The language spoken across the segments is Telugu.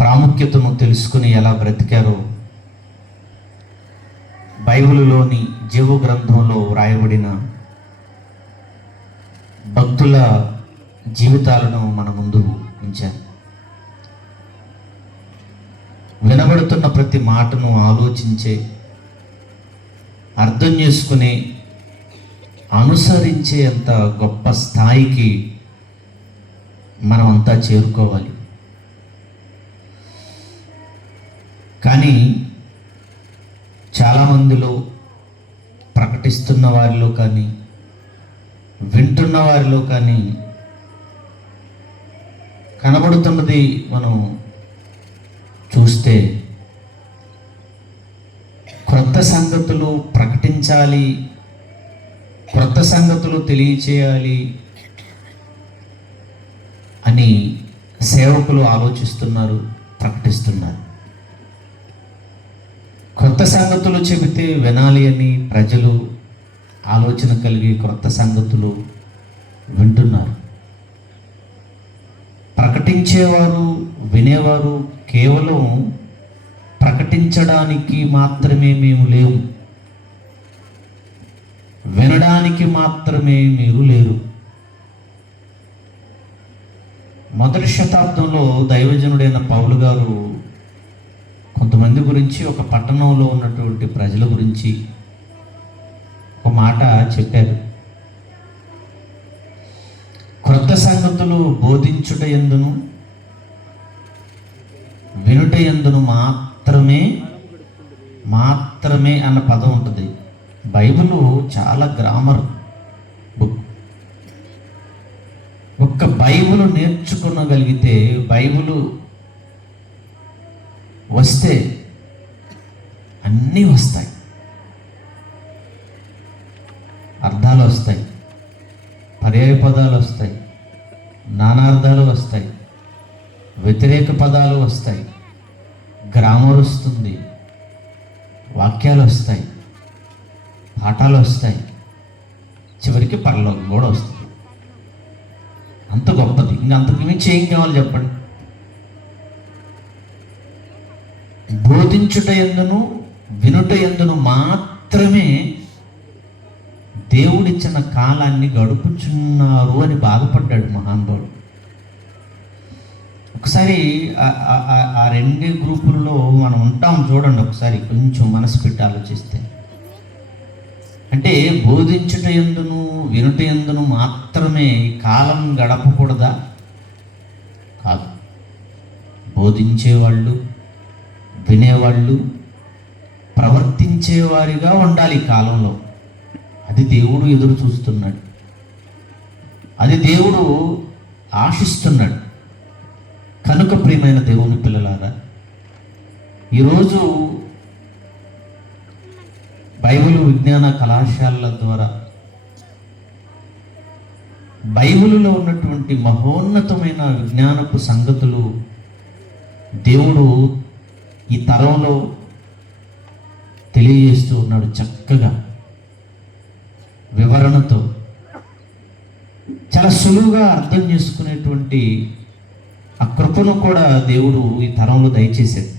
ప్రాముఖ్యతను తెలుసుకుని ఎలా బ్రతికారో బైబిలులోని జీవ గ్రంథంలో వ్రాయబడిన భక్తుల జీవితాలను మన ముందు ఉంచారు. వినబడుతున్న ప్రతి మాటను ఆలోచించే, అర్థం చేసుకునే, అనుసరించే అంత గొప్ప స్థాయికి మనమంతా చేరుకోవాలి. కానీ చాలామందిలో, ప్రకటిస్తున్న వారిలో కానీ, వింటున్న వారిలో కానీ కనబడుతున్నది మనం చూస్తే క్రొత్త సంగతులు ప్రకటించాలి, క్రొత్త సంగతులు తెలియచేయాలి అని సేవకులు ఆలోచిస్తున్నారు, ప్రకటిస్తున్నారు. క్రొత్త సంగతులు చెబితే వినాలి అని ప్రజలు ఆలోచన కలిగి క్రొత్త సంగతులు వింటున్నారు. ప్రకటించేవారు, వినేవారు కేవలం ప్రకటించడానికి మాత్రమే మేము లేవు, వినడానికి మాత్రమే మీరు లేరు. మొదటి శతాబ్దంలో దైవజనుడైన పౌలు గారు కొంతమంది గురించి, ఒక పట్టణంలో ఉన్నటువంటి ప్రజల గురించి ఒక మాట చెప్పారు. క్రొత్త సంగతులు బోధించుట యందును వినుట యందును మాత్రమే అన్న పదం ఉంటుంది. బైబిల్ చాలా గ్రామర్ బుక్. ఒక్క బైబిల్ నేర్చుకోగలిగితే, బైబిల్ వస్తే అన్నీ వస్తాయి. అర్థాలు వస్తాయి, పర్యాయ పదాలు వస్తాయి, నానార్థాలు వస్తాయి, వ్యతిరేక పదాలు వస్తాయి, గ్రామర్ వస్తుంది, వాక్యాలు వస్తాయి, పాఠాలు వస్తాయి, చివరికి పరలోకం కూడా వస్తుంది. అంత గొప్పది. అంతకు మించి ఏం కావాలి చెప్పండి? బోధించుట యందును వినుట యందును మాత్రమే దేవుడిచ్చిన కాలాన్ని గడుపుచున్నారు అని బాధపడ్డాడు మహానుభావుడు. ఒకసారి ఆ రెండు గ్రూపుల్లో మనం ఉంటాం చూడండి. ఒకసారి కొంచెం మనసు పెట్టి ఆలోచిస్తే, అంటే బోధించుట యందును వినుట యందును మాత్రమే కాలం గడపకూడదా? కాదు. బోధించేవాళ్ళు, వినేవాళ్ళు, ప్రవర్తించేవారిగా ఉండాలి ఈ కాలంలో. అది దేవుడు ఎదురు చూస్తున్నాడు, అది దేవుడు ఆశిస్తున్నాడు. కనుక ప్రియమైన దేవుని పిల్లలారా, ఈరోజు బైబిల్ విజ్ఞాన కళాశాలల ద్వారా బైబిలులో ఉన్నటువంటి మహోన్నతమైన విజ్ఞానపు సంగతులు దేవుడు ఈ తరంలో తెలియజేస్తూ ఉన్నాడు. చక్కగా వివరణతో చాలా సులువుగా అర్థం చేసుకునేటువంటి ఆ కృపను కూడా దేవుడు ఈ తరంలో దయచేశాడు.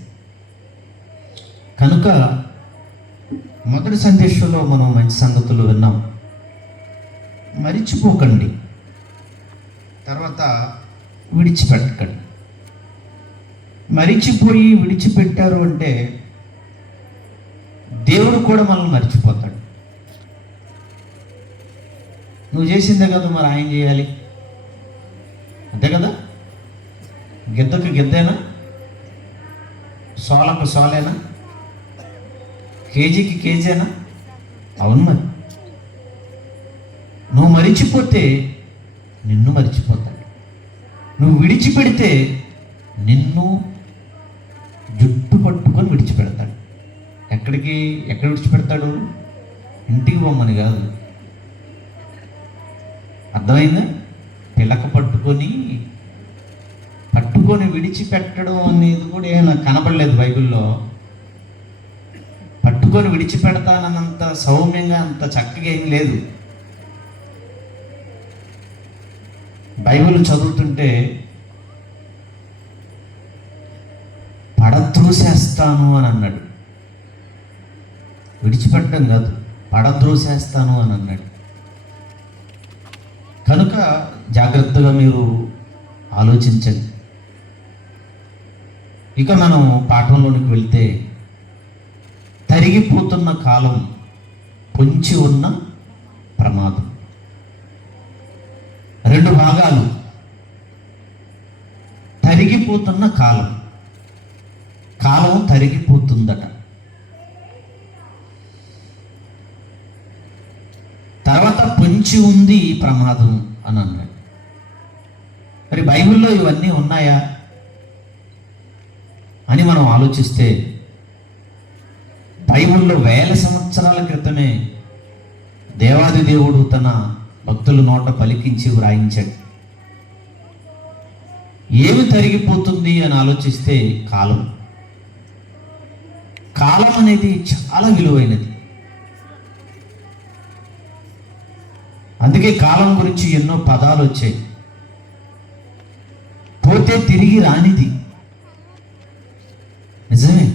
కనుక మొదటి సందేశంలో మనం మంచి సంగతులు విన్నాం. మరిచిపోకండి, తర్వాత విడిచిపెట్టకండి. మరిచిపోయి విడిచిపెట్టారు అంటే దేవుడు కూడా మనల్ని మర్చిపోతాడు. నువ్వు చేసిందే కదా మరి ఆయన చేయాలి, అంతే కదా? గిద్దకు గిద్దేనా, సోలకు సోలేనా, కేజీకి కేజీనా? అవును. మరి నువ్వు మరిచిపోతే నిన్ను మరిచిపోతాడు. నువ్వు విడిచిపెడితే నిన్ను జుట్టు పట్టుకొని విడిచిపెడతాడు. ఎక్కడ విడిచిపెడతాడు? ఇంటికి పొమ్మని కాదు. అర్థమైందా? పిలక పట్టుకొని విడిచిపెట్టడం అనేది కూడా నాకు కనపడలేదు బైబిల్లో. పట్టుకొని విడిచిపెడతానన్నంత సౌమ్యంగా, అంత చక్కగా ఏం లేదు. బైబిల్ చదువుతుంటే పడద్రోసేస్తాను అని అన్నాడు. విడిచిపెట్టడం కాదు, పడద్రోసేస్తాను అని అన్నాడు. కనుక జాగ్రత్తగా మీరు ఆలోచించండి. ఇక మనం పాఠంలోనికి వెళ్తే, తరిగిపోతున్న కాలం, పొంచి ఉన్న ప్రమాదం. రెండు భాగాలు. తరిగిపోతున్న కాలం, కాలం తరిగిపోతుందట. తర్వాత పొంచి ఉంది ప్రమాదం అని అన్నాడు. మరి బైబిల్లో ఇవన్నీ ఉన్నాయా అని మనం ఆలోచిస్తే, బైబిల్లో వేల సంవత్సరాల క్రితమే దేవాది దేవుడు తన భక్తుల నోట పలికించి వ్రాయించాడు. ఏమి తరిగిపోతుంది అని ఆలోచిస్తే, కాలం. కాలం అనేది చాలా విలువైనది. అందుకే కాలం గురించి ఎన్నో పదాలు వచ్చాయి. పోతే తిరిగి రానిది. నిజమే.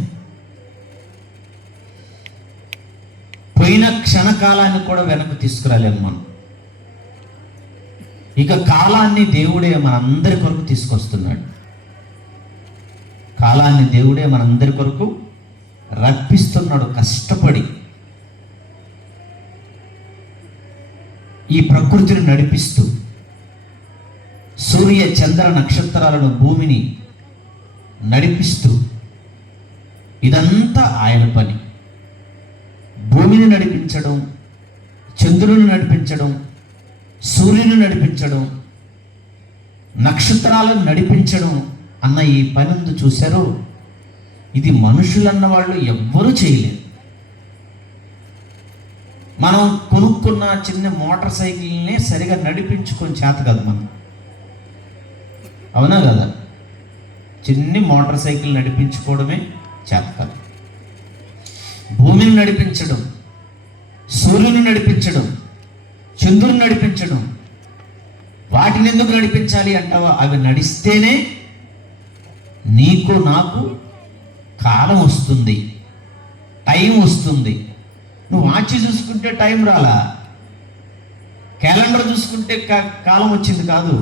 పోయిన క్షణకాలాన్ని కూడా వెనక్కి తీసుకురాలేము మనం. ఇక కాలాన్ని దేవుడే మనందరి కొరకు తీసుకొస్తున్నాడు. కాలాన్ని దేవుడే మనందరి కొరకు రప్పిస్తున్నాడు కష్టపడి. ఈ ప్రకృతిని నడిపిస్తూ, సూర్య చంద్ర నక్షత్రాలను, భూమిని నడిపిస్తూ, ఇదంతా ఆయన పని. భూమిని నడిపించడం, చంద్రుని నడిపించడం, సూర్యుని నడిపించడం, నక్షత్రాలను నడిపించడం అన్న ఈ పని ఉంది చూశారు. ఇది మనుషులన్న వాళ్ళు ఎవ్వరూ చేయలేరు. మనం కొనుక్కున్న చిన్న మోటార్ సైకిల్ని సరిగా నడిపించుకొని చేత కాదు మనం. అవునా కదా? చిన్ని మోటార్ సైకిల్ నడిపించుకోవడమే చేత కాదు. భూమిని నడిపించడం, సూర్యుని నడిపించడం, చంద్రుని నడిపించడం, వాటిని ఎందుకు నడిపించాలి అంటావా? అవి నడిస్తేనే నీకు నాకు కాలం వస్తుంది, టైం వస్తుంది. నువ్వు వాచ్ చూసుకుంటే టైం రాలా, క్యాలెండర్ చూసుకుంటే కాలం వచ్చింది కాదు.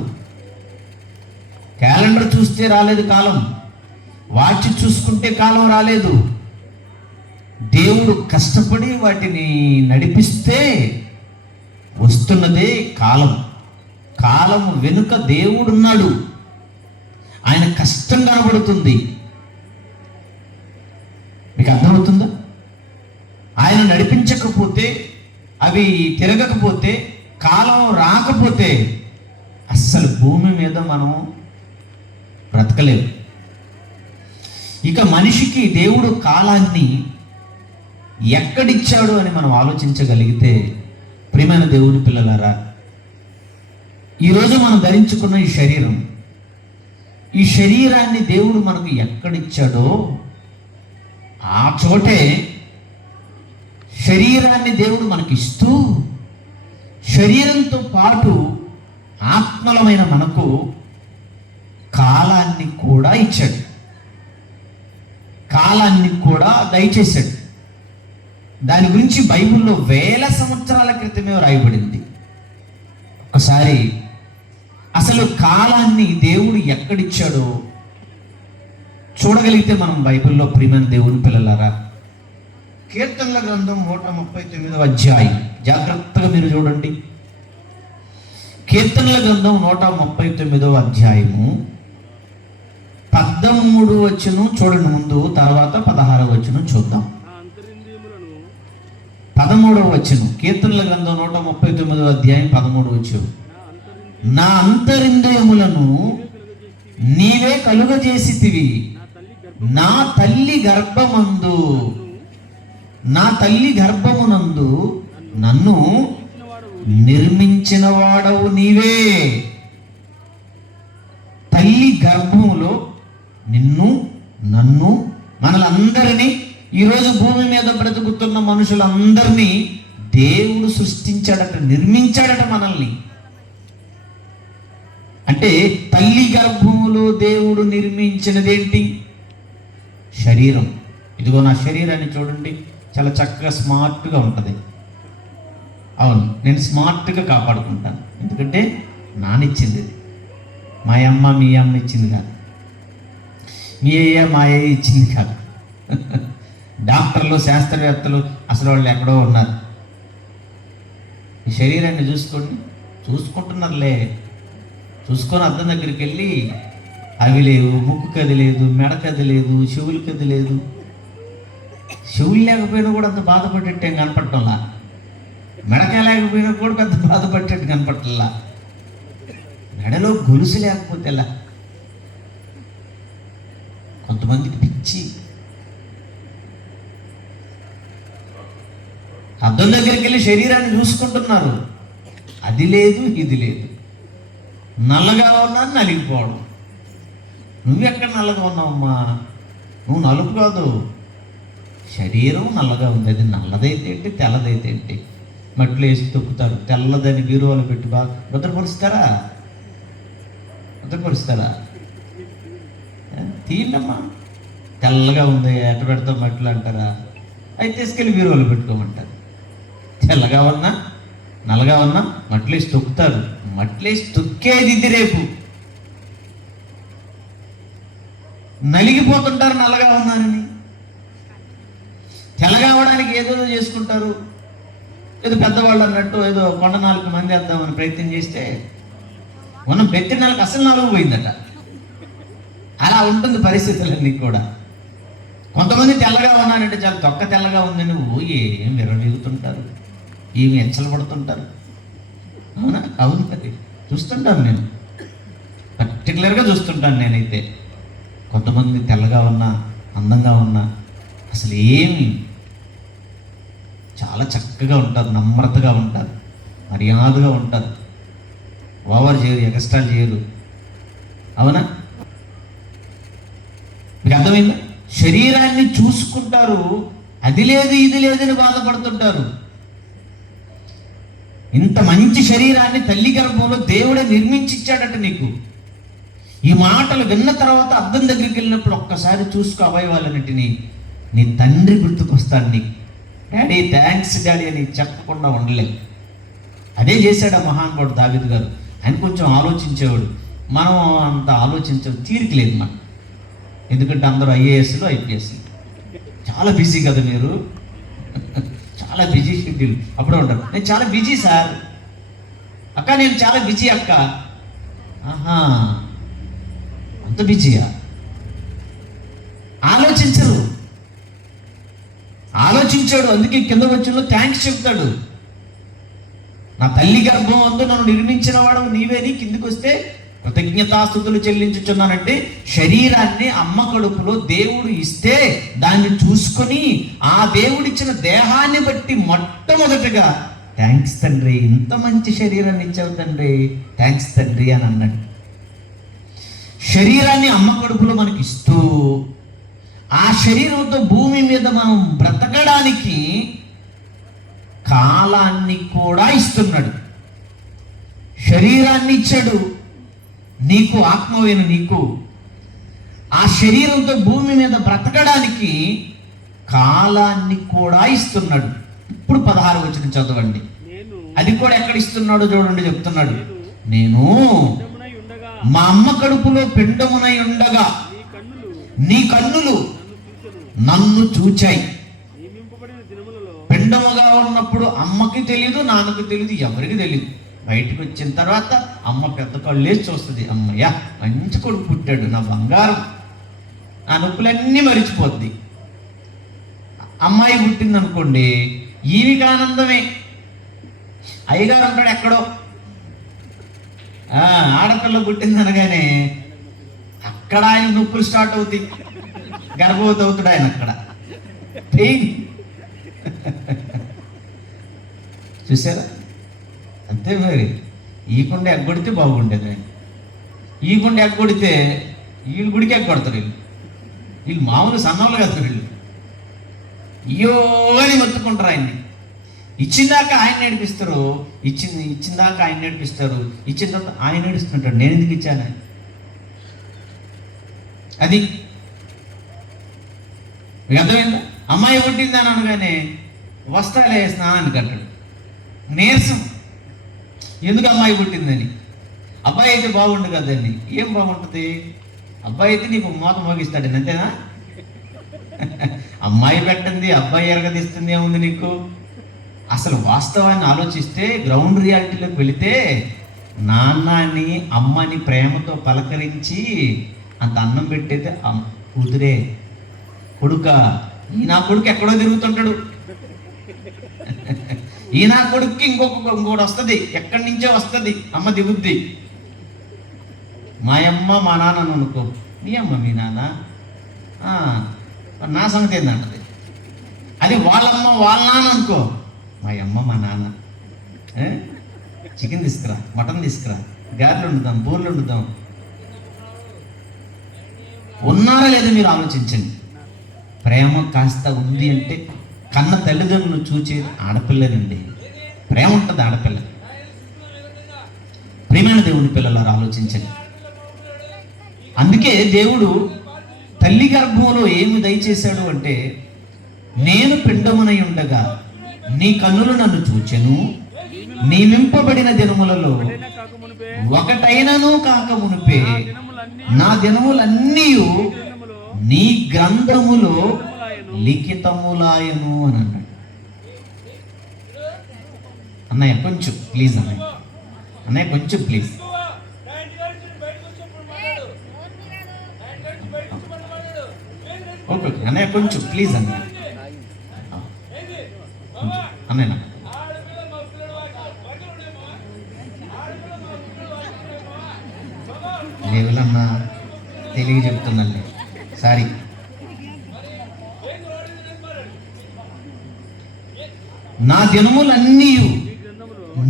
క్యాలెండర్ చూస్తే రాలేదు కాలం, వాచ్ చూసుకుంటే కాలం రాలేదు. దేవుడు కష్టపడి వాటిని నడిపిస్తే వస్తున్నదే కాలం. కాలం వెనుక దేవుడున్నాడు, ఆయన కష్టం కనబడుతుంది. మీకు అర్థమవుతుందా? ఆయన నడిపించకపోతే, అవి తిరగకపోతే, కాలం రాకపోతే అస్సలు భూమి మీద మనం బ్రతకలేము. ఇక మనిషికి దేవుడు కాలాన్ని ఎక్కడిచ్చాడు అని మనం ఆలోచించగలిగితే, ప్రియమైన దేవుని పిల్లలారా, ఈరోజు మనం ధరించుకున్న ఈ శరీరం, ఈ శరీరాన్ని దేవుడు మనకు ఎక్కడిచ్చాడో ఆ చోటే శరీరాన్ని దేవుడు మనకిస్తూ, శరీరంతో పాటు ఆత్మలమైన మనకు కాలాన్ని కూడా ఇచ్చాడు, కాలాన్ని కూడా దయచేశాడు. దాని గురించి బైబిల్లో వేల సంవత్సరాల క్రితమే రాయబడింది. ఒకసారి అసలు కాలాన్ని దేవుడు ఎక్కడిచ్చాడో చూడగలిగితే మనం బైబిల్లో, ప్రియమైన దేవుని పిల్లలారా, కీర్తనల గ్రంథం 139వ అధ్యాయం, జాగ్రత్తగా మీరు చూడండి. కీర్తనల గ్రంథం 139వ అధ్యాయము 13వ వచనం చూడండి ముందు, తర్వాత 16వ వచనం చూద్దాం. 13వ వచనం, కీర్తనల గ్రంథం 139వ అధ్యాయం 13వ వచనం. నా అంతరింద్రియములను నీవే కలుగజేసితివి, నా తల్లి గర్భమునందు నన్ను నిర్మించిన వాడవు నీవే. తల్లి గర్భములో నిన్ను, నన్ను, మనలందరినీ, ఈరోజు భూమి మీద బ్రతుకుతున్న మనుషులందరినీ దేవుడు సృష్టించాడట, నిర్మించాడట మనల్ని. అంటే తల్లి గర్భములో దేవుడు నిర్మించినదేంటి? శరీరం. ఇదిగో నా శరీరాన్ని చూడండి, చాలా చక్కగా స్మార్ట్గా ఉంటుంది. అవును, నేను స్మార్ట్గా కాపాడుకుంటాను. ఎందుకంటే నానిచ్చింది. మా అమ్మ మీ అమ్మ ఇచ్చింది కాదు, మీ అయ్య మా అయ్య ఇచ్చింది కాదు. డాక్టర్లు, శాస్త్రవేత్తలు అసలు వాళ్ళు ఎక్కడో ఉన్నారు. ఈ శరీరాన్ని చూసుకుంటున్నారులే. చూసుకొని అద్దం దగ్గరికి వెళ్ళి అవి లేవు, ముక్కు కది లేదు, మెడ కది లేదు, చెవులు కది లేదు. చెవులు లేకపోయినా కూడా అంత బాధపడేట్టు ఏం కనపడటంలా, మెడకాయ లేకపోయినా కూడా పెద్ద బాధపడేట్టు కనపడటంలా, మెడలో గొలుసు లేకపోతే ఎలా. కొంతమందికి పిచ్చి. అద్దం దగ్గరికి వెళ్ళి శరీరాన్ని చూసుకుంటున్నారు, అది లేదు ఇది లేదు. నల్లగా ఉన్నా నలిగిపోవడం. నువ్వెక్కడ నల్లగా ఉన్నావమ్మా? నువ్వు నలుపు కాదు, శరీరం నల్లగా ఉంది. అది నల్లదైతే ఏంటి, తెల్లదైతే ఏంటి? మట్టిలో వేసి తొక్కుతారు. తెల్లదని బీరువాలు పెట్టి బాగా భద్రపరుస్తారా? తీయండమ్మా. తెల్లగా ఉంది ఎట్ట పెడతాం మట్టిలో అంటారా? అయితే తీసుకెళ్ళి బీరువాలు పెట్టుకోమంటారు. తెల్లగా ఉన్నా నల్లగా ఉన్నా మట్టిలేసి తొక్కుతారు. మట్టిలేసి తొక్కేది ఇది. రేపు నలిగిపోతుంటారు నల్లగా ఉన్నానని. తెల్లగా అవడానికి ఏదో చేసుకుంటారు. ఏదో పెద్దవాళ్ళు అన్నట్టు ఏదో కొండ 4 మంది వేద్దామని ప్రయత్నం చేస్తే మనం పెట్టిన నెలకు అసలు నలుగు పోయిందట. అలా ఉంటుంది పరిస్థితులన్నీ కూడా. కొంతమంది తెల్లగా ఉన్నానంటే చాలా తొక్క తెల్లగా ఉందని ఏం విరవీగుతుంటారు, ఏమి ఎచ్చలు పడుతుంటారు. అవునా? అవును, అది చూస్తుంటాను నేను, పర్టికులర్గా చూస్తుంటాను నేనైతే. కొంతమంది తెల్లగా ఉన్నా, అందంగా ఉన్నా అసలు ఏమి చాలా చక్కగా ఉంటారు, నమ్రతగా ఉంటారు, మర్యాదగా ఉంటారు, ఓవర్ చేయరు, ఎక్స్ట్రాలు చేయరు. అవునా? మీకు అర్థమైందా? శరీరాన్ని చూసుకుంటారు, అది లేదు ఇది లేదని బాధపడుతుంటారు. ఇంత మంచి శరీరాన్ని తల్లి గర్భంలో దేవుడే నిర్మించిచ్చాడట నీకు. ఈ మాటలు విన్న తర్వాత అద్దం దగ్గరికి వెళ్ళినప్పుడు ఒక్కసారి చూసుకో అవయవాలన్నిటినీ. నీ తండ్రి గుర్తుకొస్తాడు నీకు. డాడీ థ్యాంక్స్ డాడీ అని చెప్పకుండా ఉండలేదు. అదే చేశాడు ఆ మహానుభావుడు దావీదు గారు. ఆయన కొంచెం ఆలోచించేవాడు, మనం అంత తీరికలేదు మనం. ఎందుకంటే అందరూ ఐఏఎస్లు ఐపీఎస్లు. చాలా బిజీ కదా మీరు, చాలా బిజీ షెడ్యూల్. అప్పుడే ఉంటారు, నేను చాలా బిజీ సార్. అక్క నేను చాలా బిజీ అక్క. ఆహా, అంత బిజీయా? ఆలోచించాడు. అందుకే కింద వచ్చిలో థ్యాంక్స్ చెప్తాడు. నా తల్లి గర్భం అందు నన్ను నిర్మించిన వాడు నీవేని, కిందికి వస్తే కృతజ్ఞతాస్తుతులు చెల్లించుచున్నానంటే శరీరాన్ని అమ్మ కడుపులో దేవుడు ఇస్తే దాన్ని చూసుకొని ఆ దేవుడిచ్చిన దేహాన్ని బట్టి మొట్టమొదటిగా థ్యాంక్స్ తండ్రి, ఇంత మంచి శరీరాన్ని ఇచ్చావు తండ్రి, థ్యాంక్స్ తండ్రి అని అన్నాడు. శరీరాన్ని అమ్మ కడుపులో మనకి ఇస్తూ ఆ శరీరంతో భూమి మీద మనం బ్రతకడానికి కాలాన్ని కూడా ఇస్తున్నాడు. శరీరాన్ని ఇచ్చాడు నీకు, ఆత్మవైన నీకు. ఆ శరీరంతో భూమి మీద బ్రతకడానికి కాలాన్ని కూడా ఇస్తున్నాడు. ఇప్పుడు 16వ వచనం చదవండి. అది కూడా ఎక్కడ ఇస్తున్నాడో చూడండి. చెప్తున్నాడు, నేను మా అమ్మ కడుపులో పిండమునై ఉండగా నీ కన్నులు నన్ను చూచాయి. పిండముగా ఉన్నప్పుడు అమ్మకి తెలియదు, నాన్నకి తెలియదు, ఎవరికి తెలియదు. బయటకు వచ్చిన తర్వాత అమ్మ పెద్ద కళ్ళేసి చూస్తుంది, అమ్మయ్య మంచి కొడుకు పుట్టాడు, నా బంగారం, నా నొప్పులన్నీ మరిచిపోద్ది. అమ్మాయి పుట్టింది అనుకోండి, ఈవికి ఆనందమే. అయ్యగారు ఉంటాడు ఎక్కడో, ఆడపిల్ల పుట్టింది అనగానే అక్కడ ఆయన నొప్పులు స్టార్ట్ అవుతాయి. గర్భవతి అవుతాడు ఆయన అక్కడ. చూసారా? అంతే మరి. ఈ గుండె ఎగ్గొడితే బాగుండేది. ఈ గుండె ఎగ్గొడితే వీళ్ళు గుడికి ఎగ్గొడతారు. వీళ్ళు మామూలు సన్నోళ్ళు కదా. వీళ్ళు అయ్యో అని మొత్తుకుంటారు ఆయన్ని. ఇచ్చిందాక ఆయన నేర్పిస్తారు, ఇచ్చిందాక ఆయన నేర్పిస్తారు, ఇచ్చిన తర్వాత ఆయన నేర్పిస్తుంటాడు, నేను ఎందుకు ఇచ్చాను. అది మీకు అర్థమైందా? అమ్మాయి పుట్టిందని అనగానే వస్తాలే స్నానానికి అంటాడు. నీరసం. ఎందుకు అమ్మాయి పుట్టిందని? అబ్బాయి అయితే బాగుండు కదండి. ఏం బాగుంటుంది? అబ్బాయి అయితే నీకు మోత మోగిస్తాడు, అంతేనా? అమ్మాయి పెట్టింది అబ్బాయి ఎరగదీస్తుంది ఏముంది నీకు? అసలు వాస్తవాన్ని ఆలోచిస్తే, గ్రౌండ్ రియాలిటీలోకి వెళితే, నాన్నని అమ్మని ప్రేమతో పలకరించి అంత అన్నం పెట్టేది కూతురే. కొడుక, ఈ నా కొడుకు ఎక్కడో తిరుగుతుంటాడు, ఈ నా కొడుక్కి ఇంకోటి వస్తుంది, ఎక్కడి నుంచో వస్తుంది, అమ్మ దిగుద్ది. మా అమ్మ మా నాన్న అనుకో, మీ అమ్మ మీ నాన్న, నా సంగతి ఏందంటది. అది వాళ్ళమ్మ వాళ్ళ నాన్న అనుకో, మా అమ్మ మా నాన్న. చికెన్ తీసుకురా, మటన్ తీసుకురా, గారెలు వండుదాం, బూరెలు వండుదాం. ఉన్నారా లేదా మీరు ఆలోచించండి. ప్రేమ కాస్త ఉంది అంటే కన్న తల్లిదండ్రులను చూచే ఆడపిల్లనండి. ప్రేమ ఉంటుంది ఆడపిల్ల. ప్రియమైన దేవుని పిల్లలారా ఆలోచించండి. అందుకే దేవుడు తల్లి గర్భంలో ఏమి దయచేశాడు అంటే, నేను పిండమునై ఉండగా నీ కన్నులు నన్ను చూచెను, నియమింపబడిన దినములలో ఒకటైనను కాక మునిపే నా దినములన్నీ నీ గ్రంథములో లిఖితములాయను అని అన్నాడు. అన్నయ్య కొంచెం ప్లీజ్, అన్నయ్య కొంచెం ప్లీజ్. ఓకే అన్నయ్య కొంచెం ప్లీజ్ అన్నయ్య, అన్నయ్య లేవులన్నా తెలియ చెప్తున్నాలే, సారీ. నా దినములన్నీ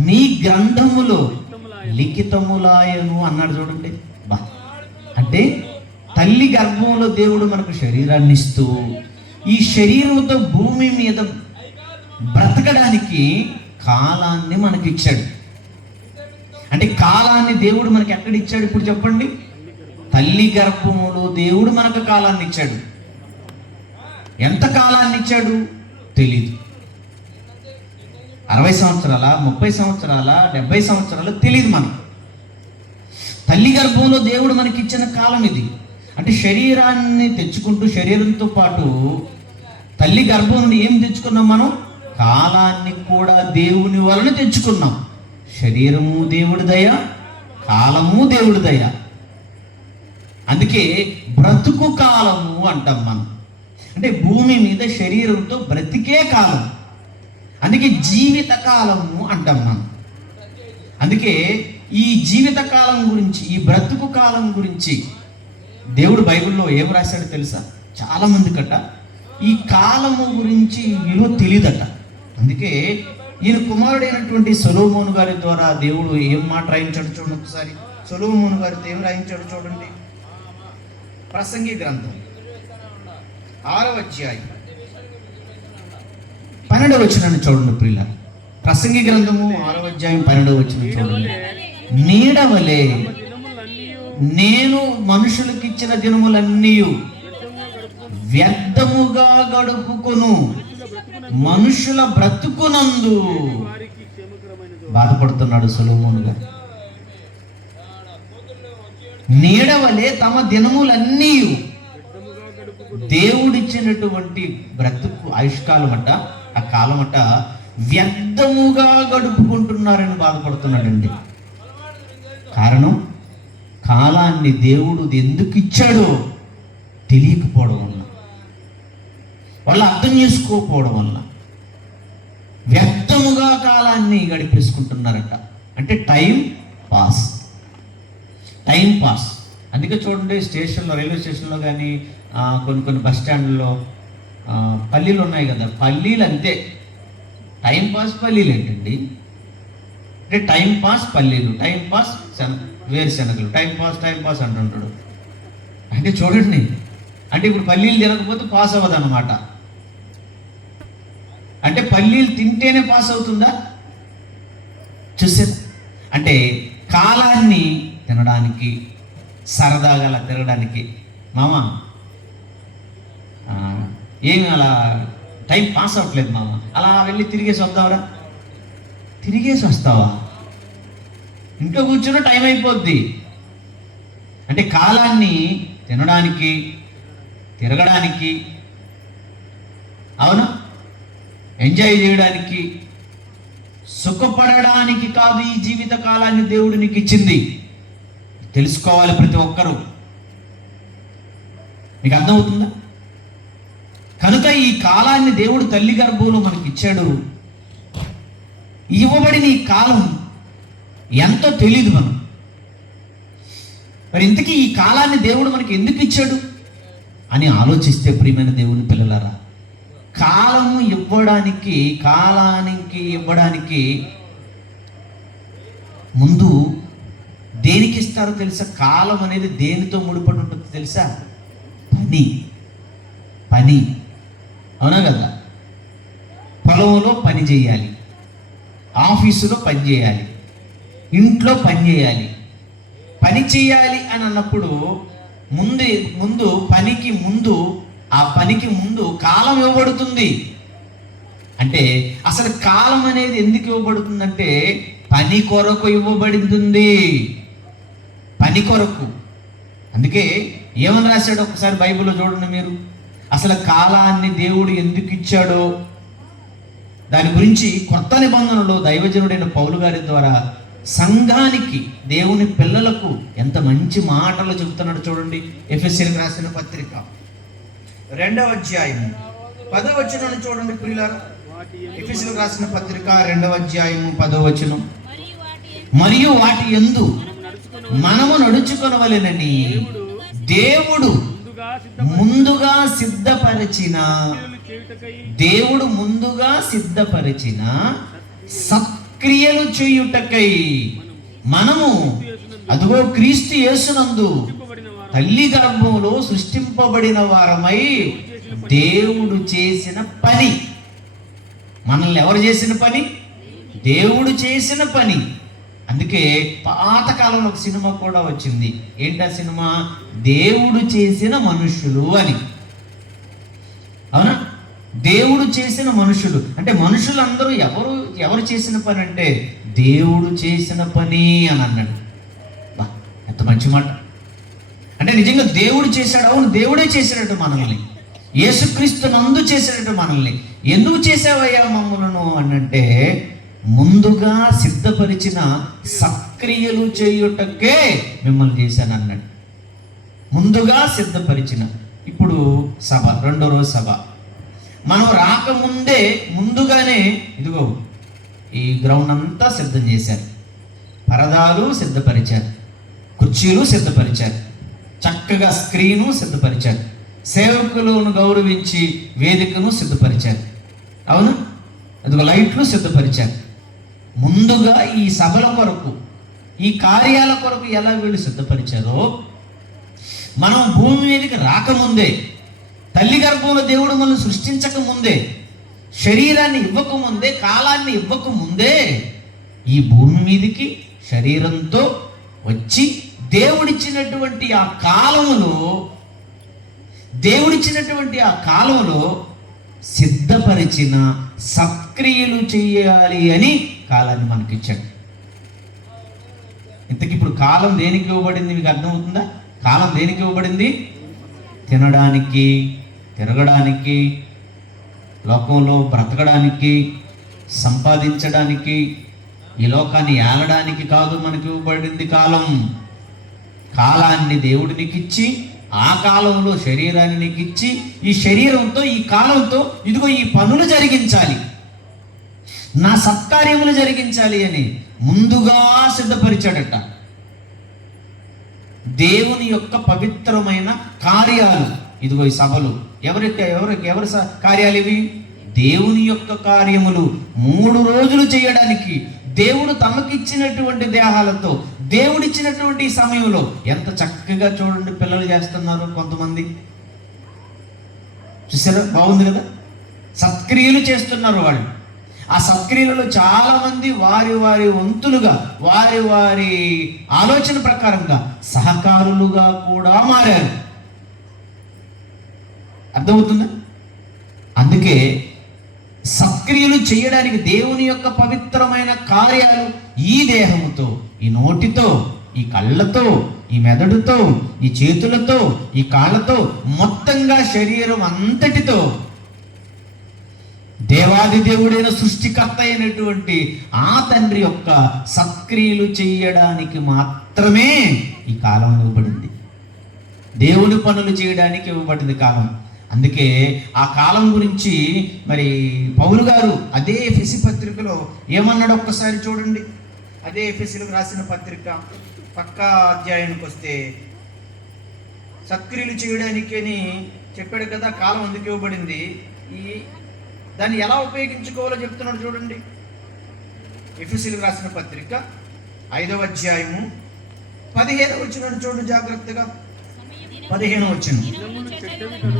నీ గ్రంథములో లిఖితములాయను అన్నాడు. చూడండి బా, అంటే తల్లి గర్భంలో దేవుడు మనకు శరీరాన్ని ఇస్తూ, ఈ శరీరంతో భూమి మీద బ్రతకడానికి కాలాన్ని మనకి ఇచ్చాడు. అంటే కాలాన్ని దేవుడు మనకి ఎక్కడ ఇచ్చాడు ఇప్పుడు చెప్పండి? తల్లి గర్భంలో దేవుడు మనకు కాలాన్ని ఇచ్చాడు. ఎంత కాలాన్ని ఇచ్చాడు తెలీదు. 60 సంవత్సరాల, 30 సంవత్సరాల, 70 సంవత్సరాలు తెలియదు మనకు. తల్లి గర్భంలో దేవుడు మనకి ఇచ్చిన కాలం ఇది. అంటే శరీరాన్ని తెచ్చుకుంటూ, శరీరంతో పాటు తల్లి గర్భం నుండి ఏం తెచ్చుకున్నాం మనం? కాలాన్ని కూడా దేవుని వలన తెచ్చుకున్నాం. శరీరము దేవుడి దయ, కాలము దేవుడి దయ. అందుకే బ్రతుకు కాలము అంటాం మనం. అంటే భూమి మీద శరీరంతో బ్రతికే కాలం, అందుకే జీవిత కాలము అంటాం మనం. అందుకే ఈ జీవిత కాలం గురించి, ఈ బ్రతుకు కాలం గురించి దేవుడు బైబిల్లో ఏం రాశాడో తెలుసా? చాలా మంది కట్ట ఈ కాలము గురించి విలువ తెలియదట. అందుకే ఈయన కుమారుడైనటువంటి సొలొమోను గారి ద్వారా దేవుడు ఏం మాట రాయించాడు చూడండి ఒకసారి. సొలొమోను గారితో ఏం రాయించాడు చూడండి. ప్రసంగి గ్రంథం 6వ అధ్యాయం 12వ వచనాన్ని చూడండి ప్రియుల. ప్రసంగి గ్రంథము 6వ అధ్యాయం 12వ వచనం చూడండి. నీడవలే నేను మనుషులకు ఇచ్చిన దినములన్నీ వ్యర్థముగా గడుపుకొను, మనుషుల బ్రతుకునందు బాధపడుతున్నాడు సొలొమోను గారు. నీడవలే తమ దినములన్నీ, దేవుడిచ్చినటువంటి బ్రతుకు ఆయుష్కాలం అట, ఆ కాలం అట వ్యర్థముగా గడుపుకుంటున్నారని బాధపడుతున్నాడండి. కారణం, కాలాన్ని దేవుడు ఎందుకు ఇచ్చాడో తెలియకపోవడం వల్ల, వాళ్ళు అర్థం చేసుకోకపోవడం వల్ల వ్యర్థముగా కాలాన్ని గడిపేసుకుంటున్నారట. అంటే టైం పాస్. అందుకే చూడండి, స్టేషన్లో, రైల్వే స్టేషన్లో కానీ కొన్ని బస్ స్టాండ్లో పల్లీలు ఉన్నాయి కదా, పల్లీలు అంతే. టైం పాస్ పల్లీలు ఏంటండి? అంటే టైం పాస్ పల్లీలు, టైం పాస్ వేరుశనగలు, టైం పాస్ అంటుంటాడు. అంటే చూడండి, అంటే ఇప్పుడు పల్లీలు తినకపోతే పాస్ అవ్వదు అనమాట. అంటే పల్లీలు తింటేనే పాస్ అవుతుందా? చూసారు? అంటే కాలాన్ని తినడానికి, సరదాగా తిరగడానికి, మామ ఏమి అలా టైం పాస్ అవ్వట్లేదు మామ, అలా వెళ్ళి తిరిగేసి వద్దావరా? తిరిగేసి వస్తావా? ఇంట్లో కూర్చున్న టైం అయిపోద్ది. అంటే కాలాన్ని తినడానికి, తిరగడానికి, అవునా, ఎంజాయ్ చేయడానికి, సుఖపడడానికి కాదు ఈ జీవిత కాలాన్ని దేవుడు నీకు ఇచ్చింది. తెలుసుకోవాలి ప్రతి ఒక్కరూ. మీకు అర్థమవుతుందా? కనుక ఈ కాలాన్ని దేవుడు తల్లి గర్భంలో మనకి ఇచ్చాడు. ఇవ్వబడిన ఈ కాలం ఎంతో తెలియదు మనం. మరి ఇంతకీ ఈ కాలాన్ని దేవుడు మనకి ఎందుకు ఇచ్చాడు అని ఆలోచిస్తే, ప్రియమైన దేవుని పిల్లలారా, కాలానికి ఇవ్వడానికి ముందు దేనికి ఇస్తారో తెలుసా? కాలం అనేది దేనితో ముడిపడి ఉంటుందో తెలుసా? పని. అవునా కదా? పొలంలో పని చేయాలి, ఆఫీసులో పని చేయాలి, ఇంట్లో పని చేయాలి. పని చేయాలి అని అన్నప్పుడు ముందు ఆ పనికి ముందు కాలం ఇవ్వబడుతుంది. అంటే అసలు కాలం అనేది ఎందుకు ఇవ్వబడుతుందంటే పని కొరకు ఇవ్వబడుతుంది. పని కొరకు. అందుకే ఏమని రాశాడు ఒకసారి బైబిల్లో చూడండి మీరు. అసలు కాలాన్ని దేవుడు ఎందుకు ఇచ్చాడో దాని గురించి కొత్త నిబంధనలో దైవజనుడైన పౌలు గారి ద్వారా సంఘానికి, దేవుని పిల్లలకు ఎంత మంచి మాటలు చెబుతున్నాడు చూడండి. ఎఫెసీయులకు రాసిన పత్రిక 2వ అధ్యాయము 10వ వచనం చూడండి ప్రియులారా. ఎఫెసీయులకు రాసిన పత్రిక 2వ అధ్యాయము 10వ వచనం. మరియు వాటి యందు మనము నడుచుకొనవలెనని దేవుడు ముందుగా సిద్ధపరిచిన సత్క్రియలు చేయుటకై మనము అదుగో క్రీస్తు యేసునందు తల్లి గర్భంలో సృష్టింపబడిన వారమై దేవుడు చేసిన పని. మనల్ని ఎవరు చేసిన పని? దేవుడు చేసిన పని. అందుకే పాతకాలంలో ఒక సినిమా కూడా వచ్చింది. ఏంటా సినిమా? దేవుడు చేసిన మనుషులు అని. అవునా? దేవుడు చేసిన మనుషులు అంటే మనుషులందరూ ఎవరు చేసిన పని అంటే దేవుడు చేసిన పని అని అన్నాడు. ఎంత మంచి మాట. అంటే నిజంగా దేవుడు చేశాడు. అవును, దేవుడే చేశాడట మనల్ని. యేసుక్రీస్తు నందు చేశాడట మనల్ని. ఎందుకు చేసావయ్యా మమ్మలను అనంటే ముందుగా సిద్ధపరిచిన సత్క్రియలు చేయుటకే మిమ్మల్ని చేశాను అన్నాడు. ముందుగా సిద్ధపరిచిన. ఇప్పుడు సభ, 2వ రోజు సభ. మనం రాకముందే ముందుగానే ఇదిగో ఈ గ్రౌండ్ అంతా సిద్ధం చేశారు. పరదాలు సిద్ధపరిచారు, కుర్చీలు సిద్ధపరిచారు, చక్కగా స్క్రీను సిద్ధపరిచారు, సేవకులను గౌరవించి వేదికను సిద్ధపరిచారు. అవును, ఇదిగో లైట్లు సిద్ధపరిచారు. ముందుగా ఈ సభల కొరకు, ఈ కార్యాల కొరకు ఎలా వీళ్ళు సిద్ధపరిచారో మనం భూమి మీదకి రాకముందే, తల్లి గర్భంలో దేవుడు మనల్ని సృష్టించక ముందే, శరీరాన్ని ఇవ్వకముందే, కాలాన్ని ఇవ్వకముందే ఈ భూమి మీదకి శరీరంతో వచ్చి దేవుడిచ్చినటువంటి ఆ కాలంలో సిద్ధపరిచిన సత్క్రియలు చేయాలి అని కాలాన్ని మనకిచ్చాడు. ఇంతకీ ఇప్పుడు కాలం దేనికి ఇవ్వబడింది? మీకు అర్థమవుతుందా? కాలం దేనికి ఇవ్వబడింది? తినడానికి, తిరగడానికి, లోకంలో బ్రతకడానికి, సంపాదించడానికి, ఈ లోకాన్ని ఏలడానికి కాదు మనకి ఇవ్వబడింది కాలం. కాలాన్ని దేవుడు నీకు ఇచ్చి, ఆ కాలంలో శరీరాన్ని నీకు ఇచ్చి, ఈ శరీరంతో, ఈ కాలంతో ఇదిగో ఈ పనులు జరిగించాలి, నా సత్కార్యములు జరిగించాలి అని ముందుగా సిద్ధపరిచాడట. దేవుని యొక్క పవిత్రమైన కార్యాలు ఇదిగో ఈ సభలు. ఎవరి కార్యాలు ఇవి? దేవుని యొక్క కార్యములు 3 రోజులు చేయడానికి దేవుడు తమకిచ్చినటువంటి దేహాలతో, దేవుడిచ్చినటువంటి సమయంలో ఎంత చక్కగా చూడండి పిల్లలు చేస్తున్నారు. కొంతమంది చూసారా? బాగుంది కదా? సత్క్రియలు చేస్తున్నారు వాళ్ళు. ఆ సత్క్రియలలో చాలా మంది వారి వారి వంతులుగా, వారి వారి ఆలోచన ప్రకారంగా సహకారులుగా కూడా మారారు. అర్థమవుతుందా? అందుకే సత్క్రియలు చేయడానికి దేవుని యొక్క పవిత్రమైన కార్యాలు ఈ దేహముతో, ఈ నోటితో, ఈ కళ్ళతో, ఈ మెదడుతో, ఈ చేతులతో, ఈ కాళ్ళతో, మొత్తంగా శరీరం అంతటితో దేవాది దేవుడైన సృష్టికర్త అయినటువంటి ఆ తండ్రి యొక్క సత్క్రియలు చేయడానికి మాత్రమే ఈ కాలం ఇవ్వబడింది. దేవుని పనులు చేయడానికి ఇవ్వబడింది కాలం. అందుకే ఆ కాలం గురించి మరి పౌలు గారు అదే ఎఫెసీ పత్రికలో ఏమన్నాడు ఒక్కసారి చూడండి. అదే ఎఫెసీలకు రాసిన పత్రిక పక్క అధ్యాయానికి వస్తే, సత్క్రియలు చేయడానికి అని చెప్పాడు కదా, కాలం అందుకు ఇవ్వబడింది. దాన్ని ఎలా ఉపయోగించుకోవాలో చెప్తున్నాడు చూడండి. ఎఫెసీలకు రాసిన పత్రిక 5వ అధ్యాయము 15వ వచనం చూడండి జాగ్రత్తగా. 15వ వచనం,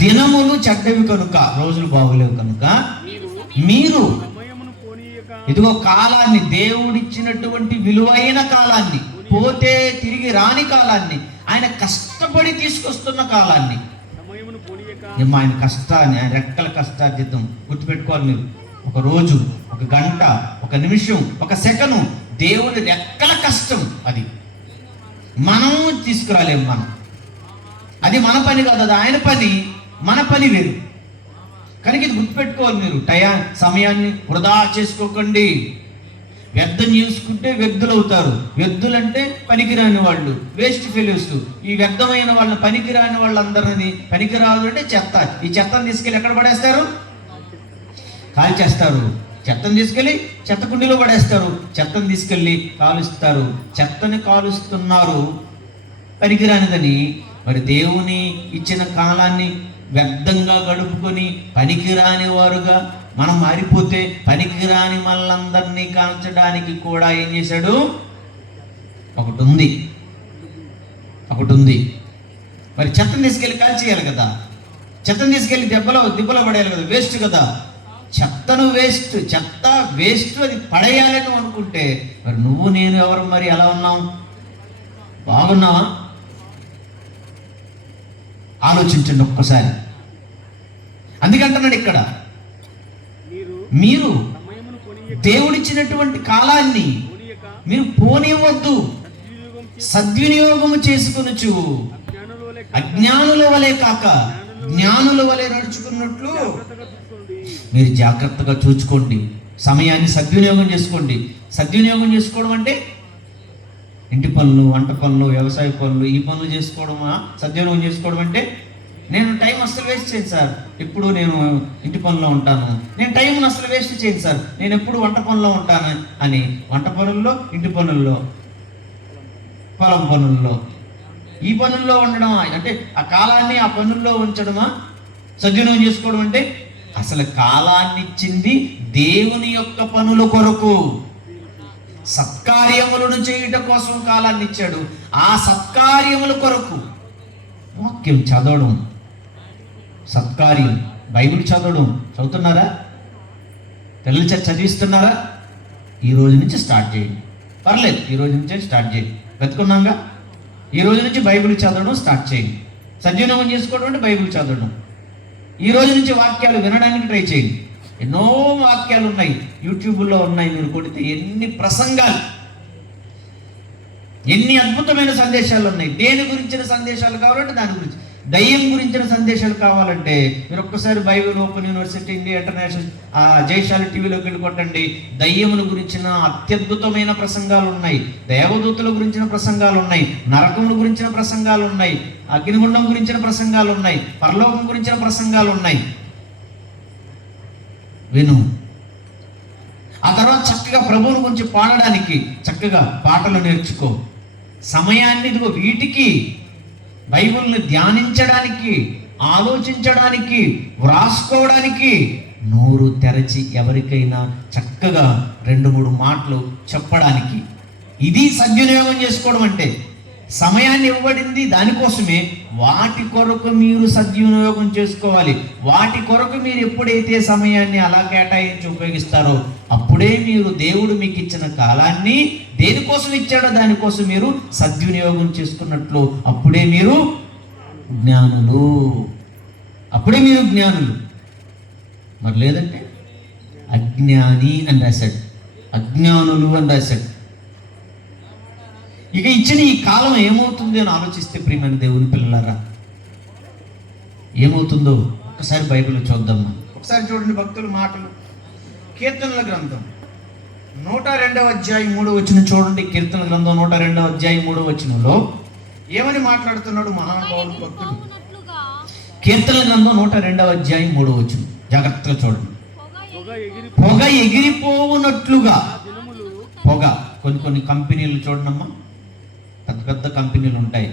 దినములు చెడ్డవి కనుక, రోజులు బాగులేవు కనుక మీరు ఇదిగో కాలాన్ని, దేవుడిచ్చినటువంటి విలువైన కాలాన్ని, పోతే తిరిగి రాని కాలాన్ని, ఆయన కష్టపడి తీసుకొస్తున్న కాలాన్ని, ఆయన కష్టాన్ని, ఆయన రెక్కల కష్టార్జితం గుర్తుపెట్టుకోవాలి మీరు. ఒక రోజు, ఒక గంట, ఒక నిమిషం, ఒక సెకను దేవుడి రెక్కల కష్టం. అది మనం తీసుకురాలేము. మనం అది మన పని కాదు, అది ఆయన పని, మన పని వేరు. కనుక ఇది గుర్తుపెట్టుకోవాలి మీరు. సమయాన్ని వృధా చేసుకోకండి. వ్యర్థం చేసుకుంటే వ్యర్థులు అవుతారు. వ్యర్థులంటే పనికిరాని వాళ్ళు, వేస్ట్ ఫెలోస్. ఈ వ్యర్థమైన వాళ్ళని, పనికిరాని వాళ్ళందరినీ, పనికిరాదు అంటే చెత్త, ఈ చెత్తను తీసుకెళ్ళి ఎక్కడ పడేస్తారు? కాల్చేస్తారు. చెత్తను తీసుకెళ్ళి చెత్త కుండీలో పడేస్తారు. చెత్తను తీసుకెళ్ళి కాలుస్తారు. చెత్తని కాలుస్తున్నారు పనికిరానిదని. మరి దేవుని ఇచ్చిన కాలాన్ని వ్యర్థంగా గడుపుకొని పనికిరాని వారుగా మనం మారిపోతే, పనికిరాని మనలందరినీ కాల్చడానికి కూడా ఏం చేశాడు? ఒకటి ఉంది. మరి చెత్తను తీసుకెళ్ళి కాల్చేయాలి కదా, చెత్తను తీసుకెళ్ళి దెబ్బలో పడేయాలి కదా, వేస్ట్ కదా. చెత్త వేస్ట్, అది పడేయాలని అనుకుంటే మరి నువ్వు నేను ఎవరు? మరి ఎలా ఉన్నావు? బాగున్నావా? ఆలోచించండి ఒక్కసారి. అందుకంటున్నాడు ఇక్కడ, మీరు దేవుడిచ్చినటువంటి కాలాన్ని మీరు పోనివ్వద్దు, సద్వినియోగము చేసుకొనుచు అజ్ఞానుల వలె కాక జ్ఞానుల వలె నడుచుకున్నట్లు మీరు జాగ్రత్తగా చూసుకోండి. సమయాన్ని సద్వినియోగం చేసుకోండి. సద్వినియోగం చేసుకోవడం అంటే ఇంటి పనులు, వంట పనులు, వ్యవసాయ పనులు, ఈ పనులు చేసుకోవడమా సద్వినియోగం చేసుకోవడం అంటే? నేను టైం అసలు వేస్ట్ చేయను సార్, ఎప్పుడు నేను ఇంటి పనుల్లో ఉంటాను. నేను టైంను అసలు వేస్ట్ చేయను సార్, నేను ఎప్పుడు వంట పనుల్లో ఉంటాను అని వంట పనుల్లో, ఇంటి పనుల్లో, పొలం పనుల్లో, ఈ పనుల్లో ఉండడం అంటే ఆ కాలాన్ని ఆ పనుల్లో ఉంచడమా సద్వినియోగం చేసుకోవడం అంటే? అసలు కాలాన్ని ఇచ్చింది దేవుని యొక్క పనుల కొరకు, సత్కార్యములను చేయుట కోసం కాలాన్ని ఇచ్చాడు. ఆ సత్కార్యముల కొరకు వాక్యం చదవడం, సత్కార్యం, బైబిల్ చదువుతున్నారా? పిల్లలు చదివిస్తున్నారా? ఈ రోజు నుంచి స్టార్ట్ చేయండి. పర్లేదు, ఈ రోజు నుంచే స్టార్ట్ చేయండి. వెతుకున్నాగా, ఈ రోజు నుంచి బైబిల్ చదవడం స్టార్ట్ చేయండి. సద్వినియోగం చేసుకోవడం అంటే బైబిల్ చదవడం. ఈ రోజు నుంచి వాక్యాలు వినడానికి ట్రై చేయండి. ఎన్నో వాక్యాలు ఉన్నాయి, యూట్యూబ్లో ఉన్నాయి, మీరు కొడితే ఎన్ని ప్రసంగాలు, ఎన్ని అద్భుతమైన సందేశాలు ఉన్నాయి. దేని గురించిన సందేశాలు కావాలంటే దాని గురించి, దయ్యం గురించిన సందేశాలు కావాలంటే మీరు ఒక్కసారి Bible open university, India international, Jayashali టీవీలోకి వెళ్ళి కొట్టండి. దయ్యముల గురించిన అత్యద్భుతమైన ప్రసంగాలు ఉన్నాయి, దేవదూతల గురించిన ప్రసంగాలు ఉన్నాయి, నరకముల గురించిన ప్రసంగాలు ఉన్నాయి, అగ్నిగుండం గురించిన ప్రసంగాలు ఉన్నాయి, పరలోకం గురించిన ప్రసంగాలు ఉన్నాయి. విను. ఆ తర్వాత చక్కగా ప్రభువుని గురించి పాడడానికి చక్కగా పాటలు నేర్చుకో. సమయాన్ని ఇదిగో వీటికి, బైబిల్ని ధ్యానించడానికి, ఆలోచించడానికి, వ్రాసుకోవడానికి నోరు తెరచి ఎవరికైనా చక్కగా 2-3 మాటలు చెప్పడానికి, ఇది సద్వినియోగం చేసుకోవడం అంటే. సమయాన్ని ఇవ్వబడింది దానికోసమే. వాటి కొరకు మీరు సద్వినియోగం చేసుకోవాలి. వాటి కొరకు మీరు ఎప్పుడైతే సమయాన్ని అలా కేటాయించి ఉపయోగిస్తారో అప్పుడే మీరు దేవుడు మీకు ఇచ్చిన కాలాన్ని దేనికోసం ఇచ్చాడో దానికోసం మీరు సద్వినియోగం చేసుకున్నట్లు అప్పుడే మీరు జ్ఞానులు. మరి లేదంటే అజ్ఞాని అని రాశాడు, అజ్ఞానులు అని రాశాడు. ఇక ఇచ్చిన ఈ కాలం ఏమవుతుంది అని ఆలోచిస్తే ప్రియమైన దేవుని పిల్లలారా, ఏమవుతుందో ఒకసారి బైబిల్ చూద్దాం. ఒకసారి చూడండి భక్తుల మాటలు, కీర్తనల గ్రంథం 102వ అధ్యాయం 3వ వచనం చూడండి. కీర్తనల గ్రంథం 102వ అధ్యాయం 3వ వచనంలో ఏమని మాట్లాడుతున్నాడు మహానుభావుడు భక్తుడు? కీర్తనల గ్రంథం 102వ అధ్యాయం 3వ వచనం జాగ్రత్తగా చూడండి. పొగ ఎగిరిపోవునట్లుగా. పొగ, కొన్ని కంపెనీలు చూడనమ్మా, పెద్ద పెద్ద కంపెనీలు ఉంటాయి,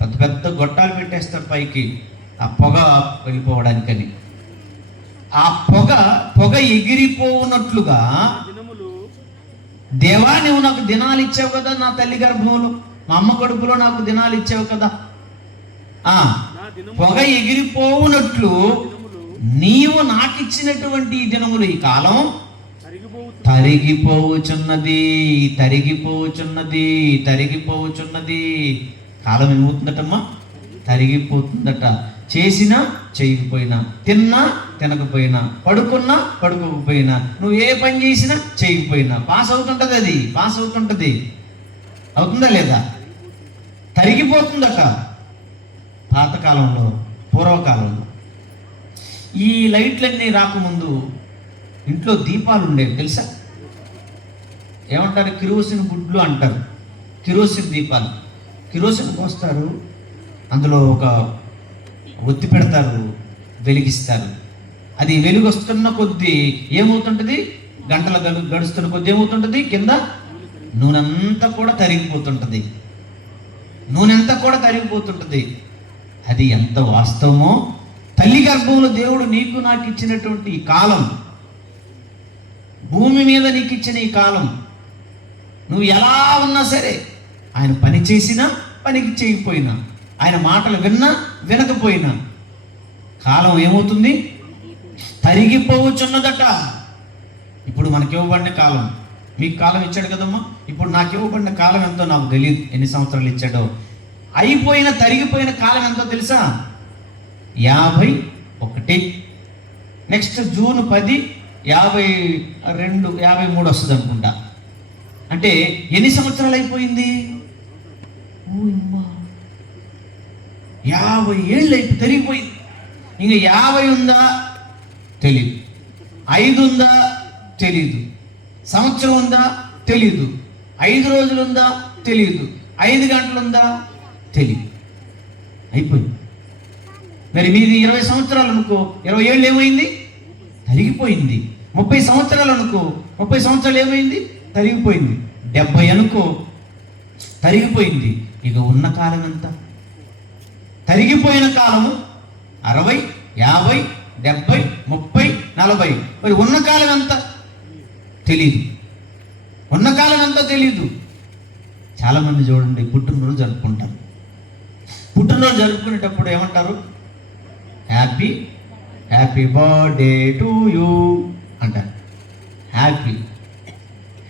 పెద్ద పెద్ద గొట్టాలు పెట్టేస్తారు పైకి ఆ పొగ వెళ్ళిపోవడానికని. ఆ పొగ ఎగిరిపోవునట్లుగా, దేవా నువ్వు నాకు దినాలు ఇచ్చావు కదా, నా తల్లి గర్భంలో మా అమ్మ కడుపులో నాకు దినాలు ఇచ్చావు కదా, పొగ ఎగిరిపోవునట్లు నీవు నాకు ఇచ్చినటువంటి ఈ దినములు, ఈ కాలం తరిగిపోవుచున్నది, తరిగిపోవుచున్నది, తరిగిపోవుచున్నది. కాలం ఏమవుతుందటమ్మా? తరిగిపోతుందట. చేసినా చేయకపోయినా, తిన్నా తినకపోయినా, పడుకున్నా పడుకోకపోయినా, నువ్వు ఏ పని చేసినా చేయకపోయినా పాస్ అవుతుంటది, అది పాస్ అవుతుంటది. అవుతుందా లేదా? తరిగిపోతుందట. పాతకాలంలో, పూర్వకాలంలో ఈ లైట్లన్నీ రాకముందు ఇంట్లో దీపాలు ఉండేవి, తెలుసా? ఏమంటారు? కిరోసిన్ గుడ్లు అంటారు, కిరోసిన్ దీపాలు. కిరోసిన్ పోస్తారు, అందులో ఒక ఒత్తి పెడతారు, వెలిగిస్తారు. అది వెలుగు వస్తున్న కొద్దీ ఏమవుతుంటుంది? గంటల గడుస్తున్న కొద్దీ ఏమవుతుంటుంది? కింద నూనెంతా కూడా తరిగిపోతుంటుంది, నూనెంతా కూడా తరిగిపోతుంటుంది. అది ఎంత వాస్తవమో, తల్లి గర్భంలో దేవుడు నీకు నాకు ఇచ్చినటువంటి ఈ కాలం, భూమి మీద నీకు ఇచ్చిన ఈ కాలం, నువ్వు ఎలా ఉన్నా సరే, ఆయన పని చేసినా పనికి చేయకపోయినా, ఆయన మాటలు విన్నా వినకపోయినా, కాలం ఏమవుతుంది? తరిగిపోవచ్చున్నదట. ఇప్పుడు మనకి ఇవ్వబడిన కాలం, మీకు కాలం ఇచ్చాడు కదమ్మా, ఇప్పుడు నాకు ఇవ్వబడిన కాలం ఎంతో నాకు తెలియదు, ఎన్ని సంవత్సరాలు ఇచ్చాడో. అయిపోయిన తరిగిపోయిన కాలం ఎంతో తెలుసా? 51. నెక్స్ట్ జూన్ 10 52 53 వస్తుంది అనుకుంటా. అంటే ఎన్ని సంవత్సరాలు అయిపోయింది? 50 ఏళ్ళు అయిపోయి తిరిగిపోయింది. ఇంకా 50 ఉందా తెలీదు, 5 ఉందా తెలీదు, సంవత్సరం ఉందా తెలీదు, 5 రోజులు ఉందా తెలీదు, 5 గంటలు ఉందా తెలీదు, అయిపోయింది. మరి మీది 20 సంవత్సరాలు అనుకో, 20 ఏళ్ళు ఏమైంది? తరిగిపోయింది. 30 సంవత్సరాలు అనుకో, 30 సంవత్సరాలు ఏమైంది? తరిగిపోయింది. 70 అనుకో, తరిగిపోయింది. ఇక ఉన్న కాలం ఎంత? తరిగిపోయిన కాలము 60, 50, 70, 30, 40. మరి ఉన్న కాలం ఎంత తెలీదు, ఉన్న కాలం ఎంతో తెలీదు. చాలామంది చూడండి పుట్టినరోజు జరుపుకుంటారు. పుట్టినరోజు జరుపుకునేటప్పుడు ఏమంటారు? Happy happy birthday to you అంటారు.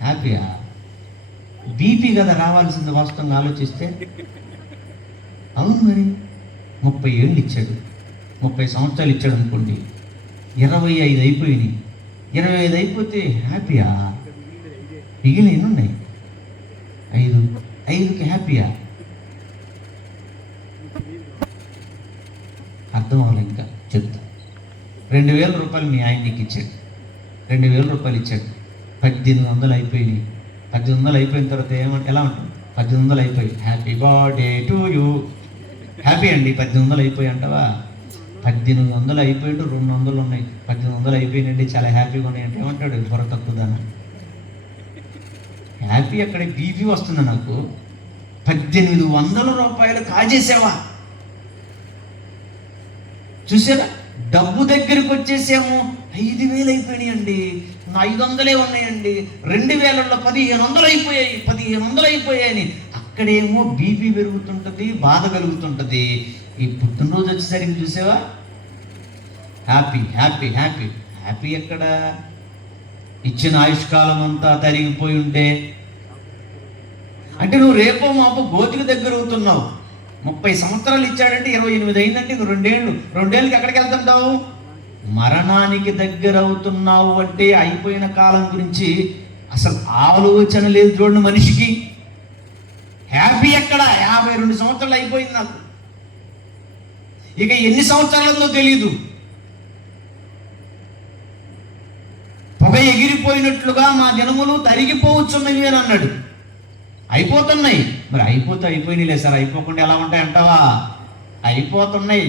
హ్యాపీయా? బీపీ కదా రావాల్సింది వాస్తవంగా ఆలోచిస్తే. అవును, మరి 30 ఏళ్ళు ఇచ్చాడు, 30 సంవత్సరాలు ఇచ్చాడు అనుకోండి, 25 అయిపోయినాయి. 25 అయిపోతే హ్యాపీయా? మిగిలిన ఎన్ని ఉన్నాయి? 5కి హ్యాపీయా? అర్థం అవ్వాలి. ఇంకా చెప్తా. 2000 రూపాయలు మీ ఆయన నీకు ఇచ్చాడు, 2000 రూపాయలు ఇచ్చాడు, 1800 అయిపోయినాయి. 1800 అయిపోయిన తర్వాత ఎలా ఉంటుంది? 1800 అయిపోయి happy birthday to you. Happy అండి, 1800 అయిపోయి అంటావా? 1800 అయిపోయి 200 ఉన్నాయి, 1800 అయిపోయినండి చాలా హ్యాపీగా ఉన్నాయి అంటే ఏమంటాడు? బుర్ర తక్కువదానా? హ్యాపీ అక్కడ బీపీ వస్తుంది నాకు. 1800 రూపాయలు కాజేసావా? చూసారా? డబ్బు దగ్గరికి వచ్చేసాము, 5000 అయిపోయినాయండి, 500 ఉన్నాయండి, 2000లో 1500 అయిపోయాయి, 1500 అయిపోయాయని అక్కడేమో బీపీ పెరుగుతుంటుంది, బాధ కలుగుతుంటుంది. ఈ పుట్టినరోజు వచ్చేసరికి చూసావా? హ్యాపీ హ్యాపీ హ్యాపీ హ్యాపీ ఎక్కడ? ఇచ్చిన ఆయుష్కాలం అంతా తరిగిపోయి ఉంటే, అంటే నువ్వు రేపో మాపో గోతికి దగ్గర అవుతున్నావు. 30 సంవత్సరాలు ఇచ్చాడంటే 28 అయిందంటే ఇంక 2 ఏళ్ళకి ఎక్కడికి వెళ్తుంటావు? మరణానికి దగ్గర అవుతున్నావు అంటే అయిపోయిన కాలం గురించి అసలు ఆలోచన లేదు చూడండి మనిషికి. హ్యాపీ ఎక్కడ? 52 సంవత్సరాలు అయిపోయింది నాకు, ఇక ఎన్ని సంవత్సరాలందో తెలియదు. పొగ ఎగిరిపోయినట్లుగా మా దినములు తరిగిపోవచ్చున్నవి అని అన్నాడు. అయిపోతున్నాయి. మరి అయిపోయినాయిలే సార్, అయిపోకుండా ఎలా ఉంటాయి అంటావా? అయిపోతున్నాయి.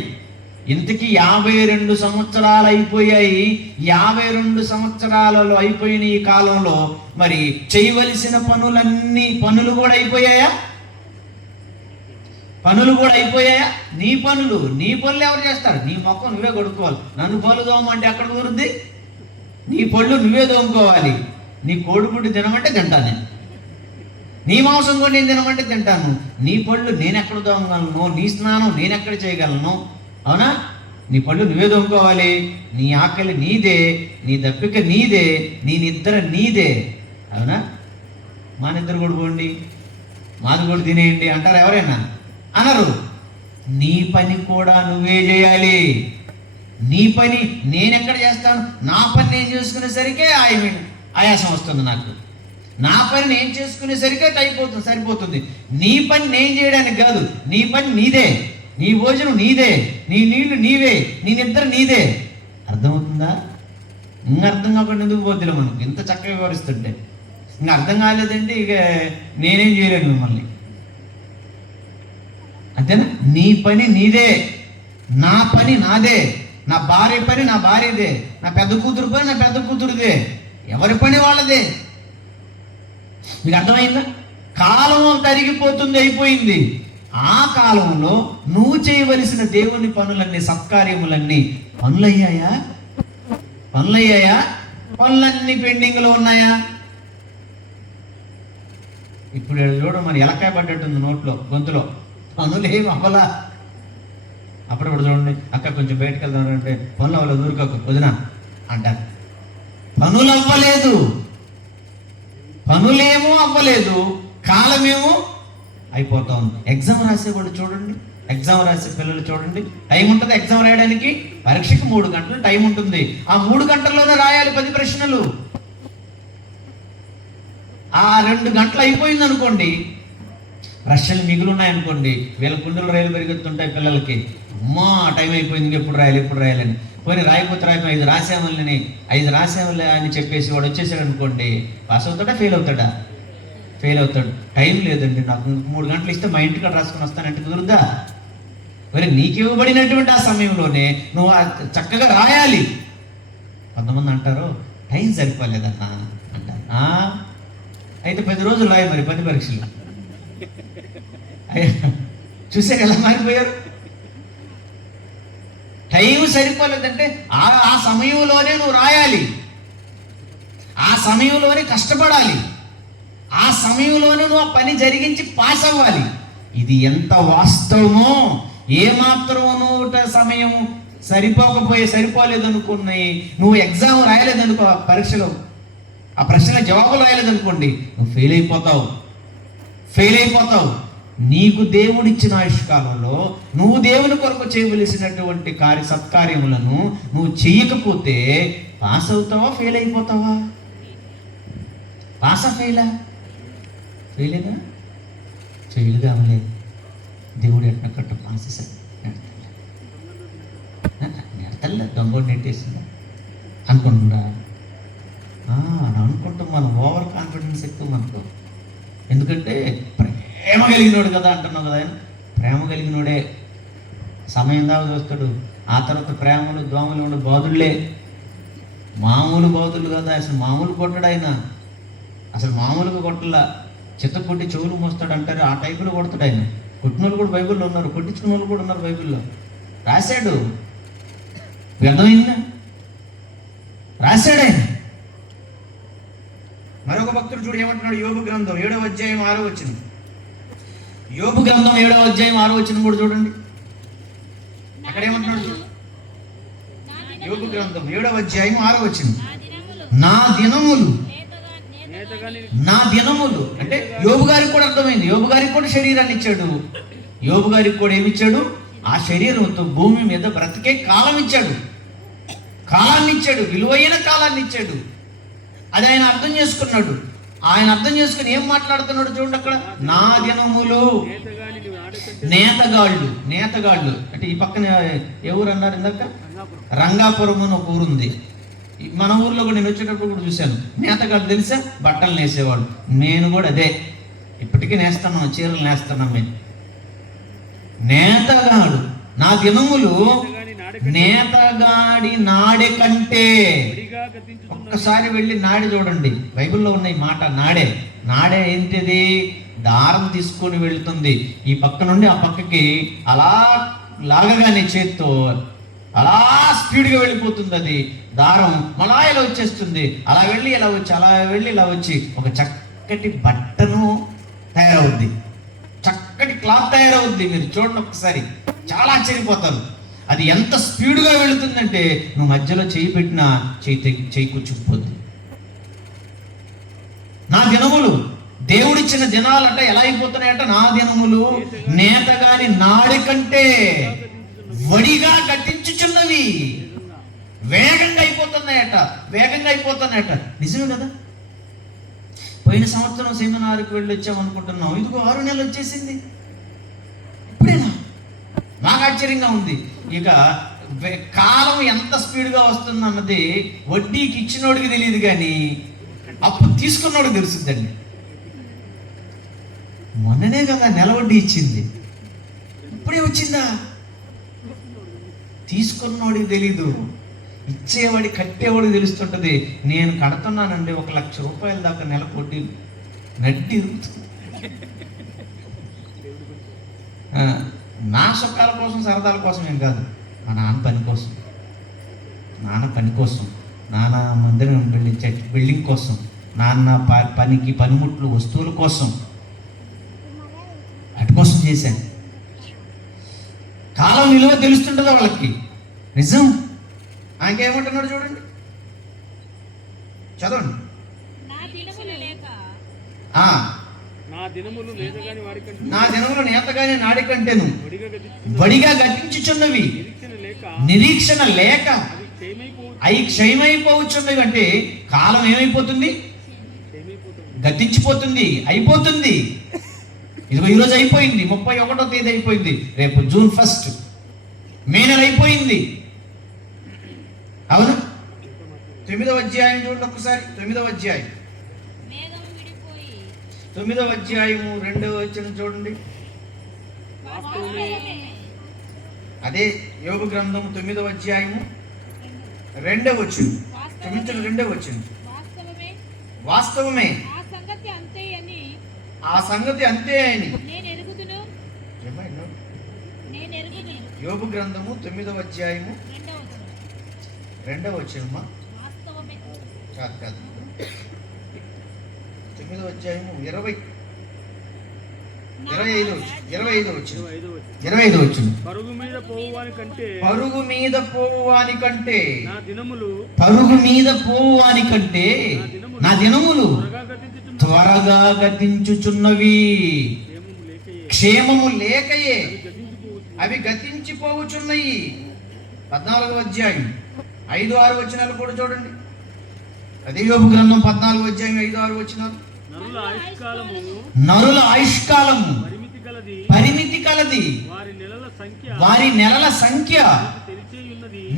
ఇంతకీ 52 సంవత్సరాలు అయిపోయాయి. 52 సంవత్సరాలలో అయిపోయిన ఈ కాలంలో మరి చేయవలసిన పనులు కూడా అయిపోయాయా? పనులు కూడా అయిపోయాయా? నీ పనులు ఎవరు చేస్తారు? నీ మొక్క నువ్వే కొడుకోవాలి. నన్ను పళ్ళు దోమంటే ఎక్కడ కుదురుద్ది? నీ పళ్ళు నువ్వే దోముకోవాలి. నీ కోడిగుడ్డు తినమంటే తింటాను, నీ మాంసం కూడా నేను తినమంటే తింటాను. నీ పళ్ళు నేను ఎక్కడ దోమగలను? నీ స్నానం నేను ఎక్కడ చేయగలను? అవునా? నీ పళ్ళు నువ్వే దోముకోవాలి. నీ ఆకలి నీదే, నీ దప్పిక నీదే, నీ నిద్ర నీదే. అవునా? మా నిద్ర కూడా పోండి, మాది కూడా తినేయండి అంటారు ఎవరైనా? అనరు. నీ పని కూడా నువ్వే చేయాలి. నీ పని నేనెక్కడ చేస్తాను? నా పని నేను చేసుకునేసరికే ఆయాసం వస్తుంది నాకు. నా పని నేను చేసుకునేసరికే సరిపోతుంది. నీ పని నేను చేయడానికి కాదు, నీ పని నీదే. నీ భోజనం నీదే, నీ నీళ్లు నీవే, నీ నిద్ర నీదే. అర్థమవుతుందా? ఇంకా అర్థం కాకుండా ఎందుకు పోద్దిలే మనకు ఇంత చక్కగా వివరిస్తుంటే. ఇంకా అర్థం కాలేదంటే ఇక నేనేం చేయలేను మిమ్మల్ని. అంతేనా? నీ పని నీదే, నా పని నాదే, నా భార్య పని నా భార్యదే, నా పెద్ద కూతురు పని నా పెద్ద కూతురుదే, ఎవరి పని వాళ్ళదే. మీకు అర్థమైందా? కాలం తరిగిపోతుంది, అయిపోయింది. ఆ కాలంలో నువ్వు చేయవలసిన దేవుని పనులన్నీ, సత్కార్యములన్నీ పనులయ్యాయా? పనులన్నీ పెండింగ్లో ఉన్నాయా? ఇప్పుడు చూడ మరి ఎలకాయ పడ్డట్టుంది నోట్లో, గొంతులో. పనులేం అవ్వలా. అప్పుడప్పుడు చూడండి, అక్క కొంచెం బయటకు వెళ్దాం అంటే పనులు అవ్వలేదు, ఊరుకోకు వదినా అంటారు. పనులు అవ్వలేదు, పనులేమో అవ్వలేదు, కాలమేమో అయిపోతా ఉంది. ఎగ్జామ్ రాసేవాళ్ళు చూడండి, ఎగ్జామ్ రాసే పిల్లలు చూడండి, టైం ఉంటుంది ఎగ్జామ్ రాయడానికి. పరీక్షకి 3 గంటలు టైం ఉంటుంది. ఆ 3 గంటల్లోనే రాయాలి 10 ప్రశ్నలు. ఆ 2 గంటలు అయిపోయింది అనుకోండి, ప్రశ్నలు మిగులున్నాయనుకోండి, వీళ్ళ గుండెలు రైలు పెరుగుతుంటాయి పిల్లలకి. అమ్మా టైం అయిపోయింది, ఎప్పుడు రాయాలని. పోనీ రాయిపోతే 5 రాసామని 5 రాసామలే అని చెప్పేసి వాడు వచ్చేసాడు అనుకోండి, పాస్ అవుతాడా ఫెయిల్ అవుతాడా? ఫెయిల్ అవుతాడు. టైం లేదండి నాకు, 3 గంటలు ఇస్తే మా ఇంటికి రాసుకొని వస్తానంటే కుదురుద్దా? మరి నీకు ఇవ్వబడినటువంటి ఆ సమయంలోనే నువ్వు చక్కగా రాయాలి. కొంతమంది అంటారు టైం సరిపోలేదన్నా అంటారు. అయితే 10 రోజులు రాయి మరి 10 పరీక్షలు. చూసే ఎలా మారిపోయారు. టైం సరిపోలేదంటే ఆ సమయంలోనే నువ్వు రాయాలి, ఆ సమయంలోనే కష్టపడాలి, ఆ సమయంలోనే నువ్వు ఆ పని జరిగించి పాస్ అవ్వాలి. ఇది ఎంత వాస్తవమో. ఏమాత్రం నువ్వు సమయం సరిపోలేదు అనుకున్నాయి, నువ్వు ఎగ్జామ్ రాయలేదనుకో, పరీక్షలో ఆ ప్రశ్నల జవాబులు రాయలేదనుకోండి, నువ్వు ఫెయిల్ అయిపోతావు. నీకు దేవుడిచ్చిన ఆయుష్కాలంలో నువ్వు దేవుని కొరకు చేయవలసినటువంటి సత్కార్యములను నువ్వు చేయకపోతే పాస్ అవుతావా, ఫెయిల్ అయిపోతావా? పాసా ఫెయిలా? ఫెయిలేనా? ఫెయిల్ కావలే. దేవుడు ఎట్లా కట్ట పాసేసాడు, నెడతలే దొంగోడు నెట్టేసిందా అనుకుంటున్నా. అనుకుంటాం మనం. ఓవర్ కాన్ఫిడెన్స్ ఎక్కువ మనకు. ఎందుకంటే ప్రేమ కలిగినోడు కదా అంటున్నావు కదా. ఆయన ప్రేమ కలిగినోడే సమయం దాకా చూస్తాడు. ఆ తర్వాత ప్రేమలు దోమలు ఉండే బాధుళ్ళే, మామూలు బాధులు కదా. అసలు మామూలు కొట్టడు ఆయన, అసలు మామూలుగా కొట్టలా. చిత్త కొట్టి చెవులు మోస్తాడు అంటారు, ఆ టైపులో కొడతాడు ఆయన. కొట్టిన వాళ్ళు కూడా బైబిల్లో ఉన్నారు, కొట్టించుకున్న వాళ్ళు కూడా ఉన్నారు బైబిల్లో. రాశాడు, అర్థమైందా? రాశాడు ఆయన. మరొక భక్తుడు చూడు ఏమంటున్నాడు, యోబు గ్రంథం 7వ అధ్యాయం 6వ వచనం. యోబు గ్రంథం 7వ అధ్యాయం 6వ వచనం కూడా చూడండి. అక్కడ ఏమంటున్నాడు? యోబు గ్రంథం 7వ అధ్యాయం 6వ వచనం. నా దినములు అంటే యోబు గారికి కూడా అర్థమైంది. యోబు గారికి కూడా శరీరాన్ని ఇచ్చాడు. యోబు గారికి కూడా ఏమిచ్చాడు? ఆ శరీరంతో భూమి మీద బ్రతికే కాలం ఇచ్చాడు. కాలాన్ని ఇచ్చాడు, విలువైన కాలాన్ని ఇచ్చాడు. అది ఆయన అర్థం చేసుకున్నాడు. ఆయన అర్థం చేసుకుని ఏం మాట్లాడుతున్నాడు చూడండి అక్కడ. నా దినములు నేతగాళ్ళు అంటే ఈ పక్కన ఎవరు అన్నారు ఇందాక, రంగాపురం అని ఒక ఊరుంది. మన ఊర్లో కూడా నేను వచ్చేటప్పుడు కూడా చూశాను. నేతగాళ్ళు తెలుసా, బట్టలు నేసేవాడు. నేను కూడా అదే, ఇప్పటికీ నేస్తున్నాం, చీరలు నేస్తున్నాం మేము. నేతగాడు, నా దినములు నేతగాడి నాడే కంటే. ఒక్కసారి వెళ్ళి నాడి చూడండి, బైబిల్లో ఉన్న ఈ మాట. నాడే ఏంటిది? దారం తీసుకొని వెళ్తుంది. ఈ పక్క నుండి ఆ పక్కకి అలా లాగగానే చేత్తో అలా స్పీడ్గా వెళ్ళిపోతుంది. అది దారం మళ్ళా ఇలా వచ్చేస్తుంది. అలా వెళ్ళి ఇలా వచ్చి, అలా వెళ్ళి ఇలా వచ్చి ఒక చక్కటి బట్టను తయారవుద్ది, చక్కటి క్లాత్ తయారవుద్ది. మీరు చూడండి ఒకసారి, చాలా ఆశ్చర్యపోతారు. అది ఎంత స్పీడ్గా వెళుతుందంటే నువ్వు మధ్యలో చేయి పెట్టినా చేయి కూర్చుకుపోద్ది. నా దినములు, దేవుడిచ్చిన దినాలంట ఎలా అయిపోతున్నాయంట. నా దినములు నేతగాని నాడి కంటే వడిగా గతించుచున్నవి. వేగంగా అయిపోతున్నాయట. నిజమే కదా. పోయిన సంవత్సరం సెమినార్కి వెళ్ళి వచ్చామనుకుంటున్నాం, ఇదిగో 6 నెలలు వచ్చేసింది. ఇప్పుడేనా? నాకు ఆశ్చర్యంగా ఉంది. ఇక కాలం ఎంత స్పీడ్గా వస్తుంది అన్నది వడ్డీకి ఇచ్చినోడికి తెలియదు, కానీ అప్పు తీసుకున్నోడికి తెలుస్తుందండి. మొన్ననే కదా నెల వడ్డీ ఇచ్చింది, ఇప్పుడే వచ్చిందా? తీసుకున్నోడికి తెలీదు, ఇచ్చేవాడి కట్టేవాడికి తెలుస్తుంటుంది. నేను కడుతున్నానండి 1,00,000 రూపాయల దాకా నెల వడ్డీ నడ్డి. నా సుఖాల కోసం, సరదాల కోసం ఏం కాదు, మా నాన్న పని కోసం, నాన్న మందిరం బిల్డింగ్ కోసం, నాన్న పనికి పనిముట్లు వస్తువుల కోసం, వాటి కోసం చేశాను. కాలం విలువ తెలుస్తుంటుందా వాళ్ళకి? నిజం. ఆయనకేమంటున్నాడు చూడండి, చదవండి. నా దినములు నేతగాని నాడి కంటేను వడిగా గతించుచున్నవి, నిరీక్షణ లేక అవి క్షయమైపోవచ్చున్నవి. అంటే కాలం ఏమైపోతుంది? గతించిపోతుంది, అయిపోతుంది. ఇదిగో ఈరోజు అయిపోయింది, 31వ తేదీ అయిపోయింది, రేపు జూన్ 1, మే నెల అయిపోయింది. అవును. 9వ అధ్యాయం చూడండి ఒకసారి. 9వ అధ్యాయం 2వ వచనం చూడండి. అదే యోబు గ్రంథం 9వ అధ్యాయము 2వ వచనం. క్షమించండి, 2వ వచనం. వాస్తవమే, ఆ సంగతి అంతే అని యోబు గ్రంథము 9వ అధ్యాయము 2వ వచనమా? కాదు, 9వ అధ్యాయము 25వ వచనం. పరుగు మీద పోవాని కంటే నా దినములు త్వరగా గతించుచున్నవి. క్షేమము లేకయే అవి గతించిపోవుచున్నాయి. 14వ అధ్యాయం 5-6 వచనాలు కూడా చూడండి. అదే యోబు గ్రంథం 14వ అధ్యాయం 5-6 వచనాలు. నరుల ఆయుష్కాలము పరిమితి కలది, వారి నెలల సంఖ్య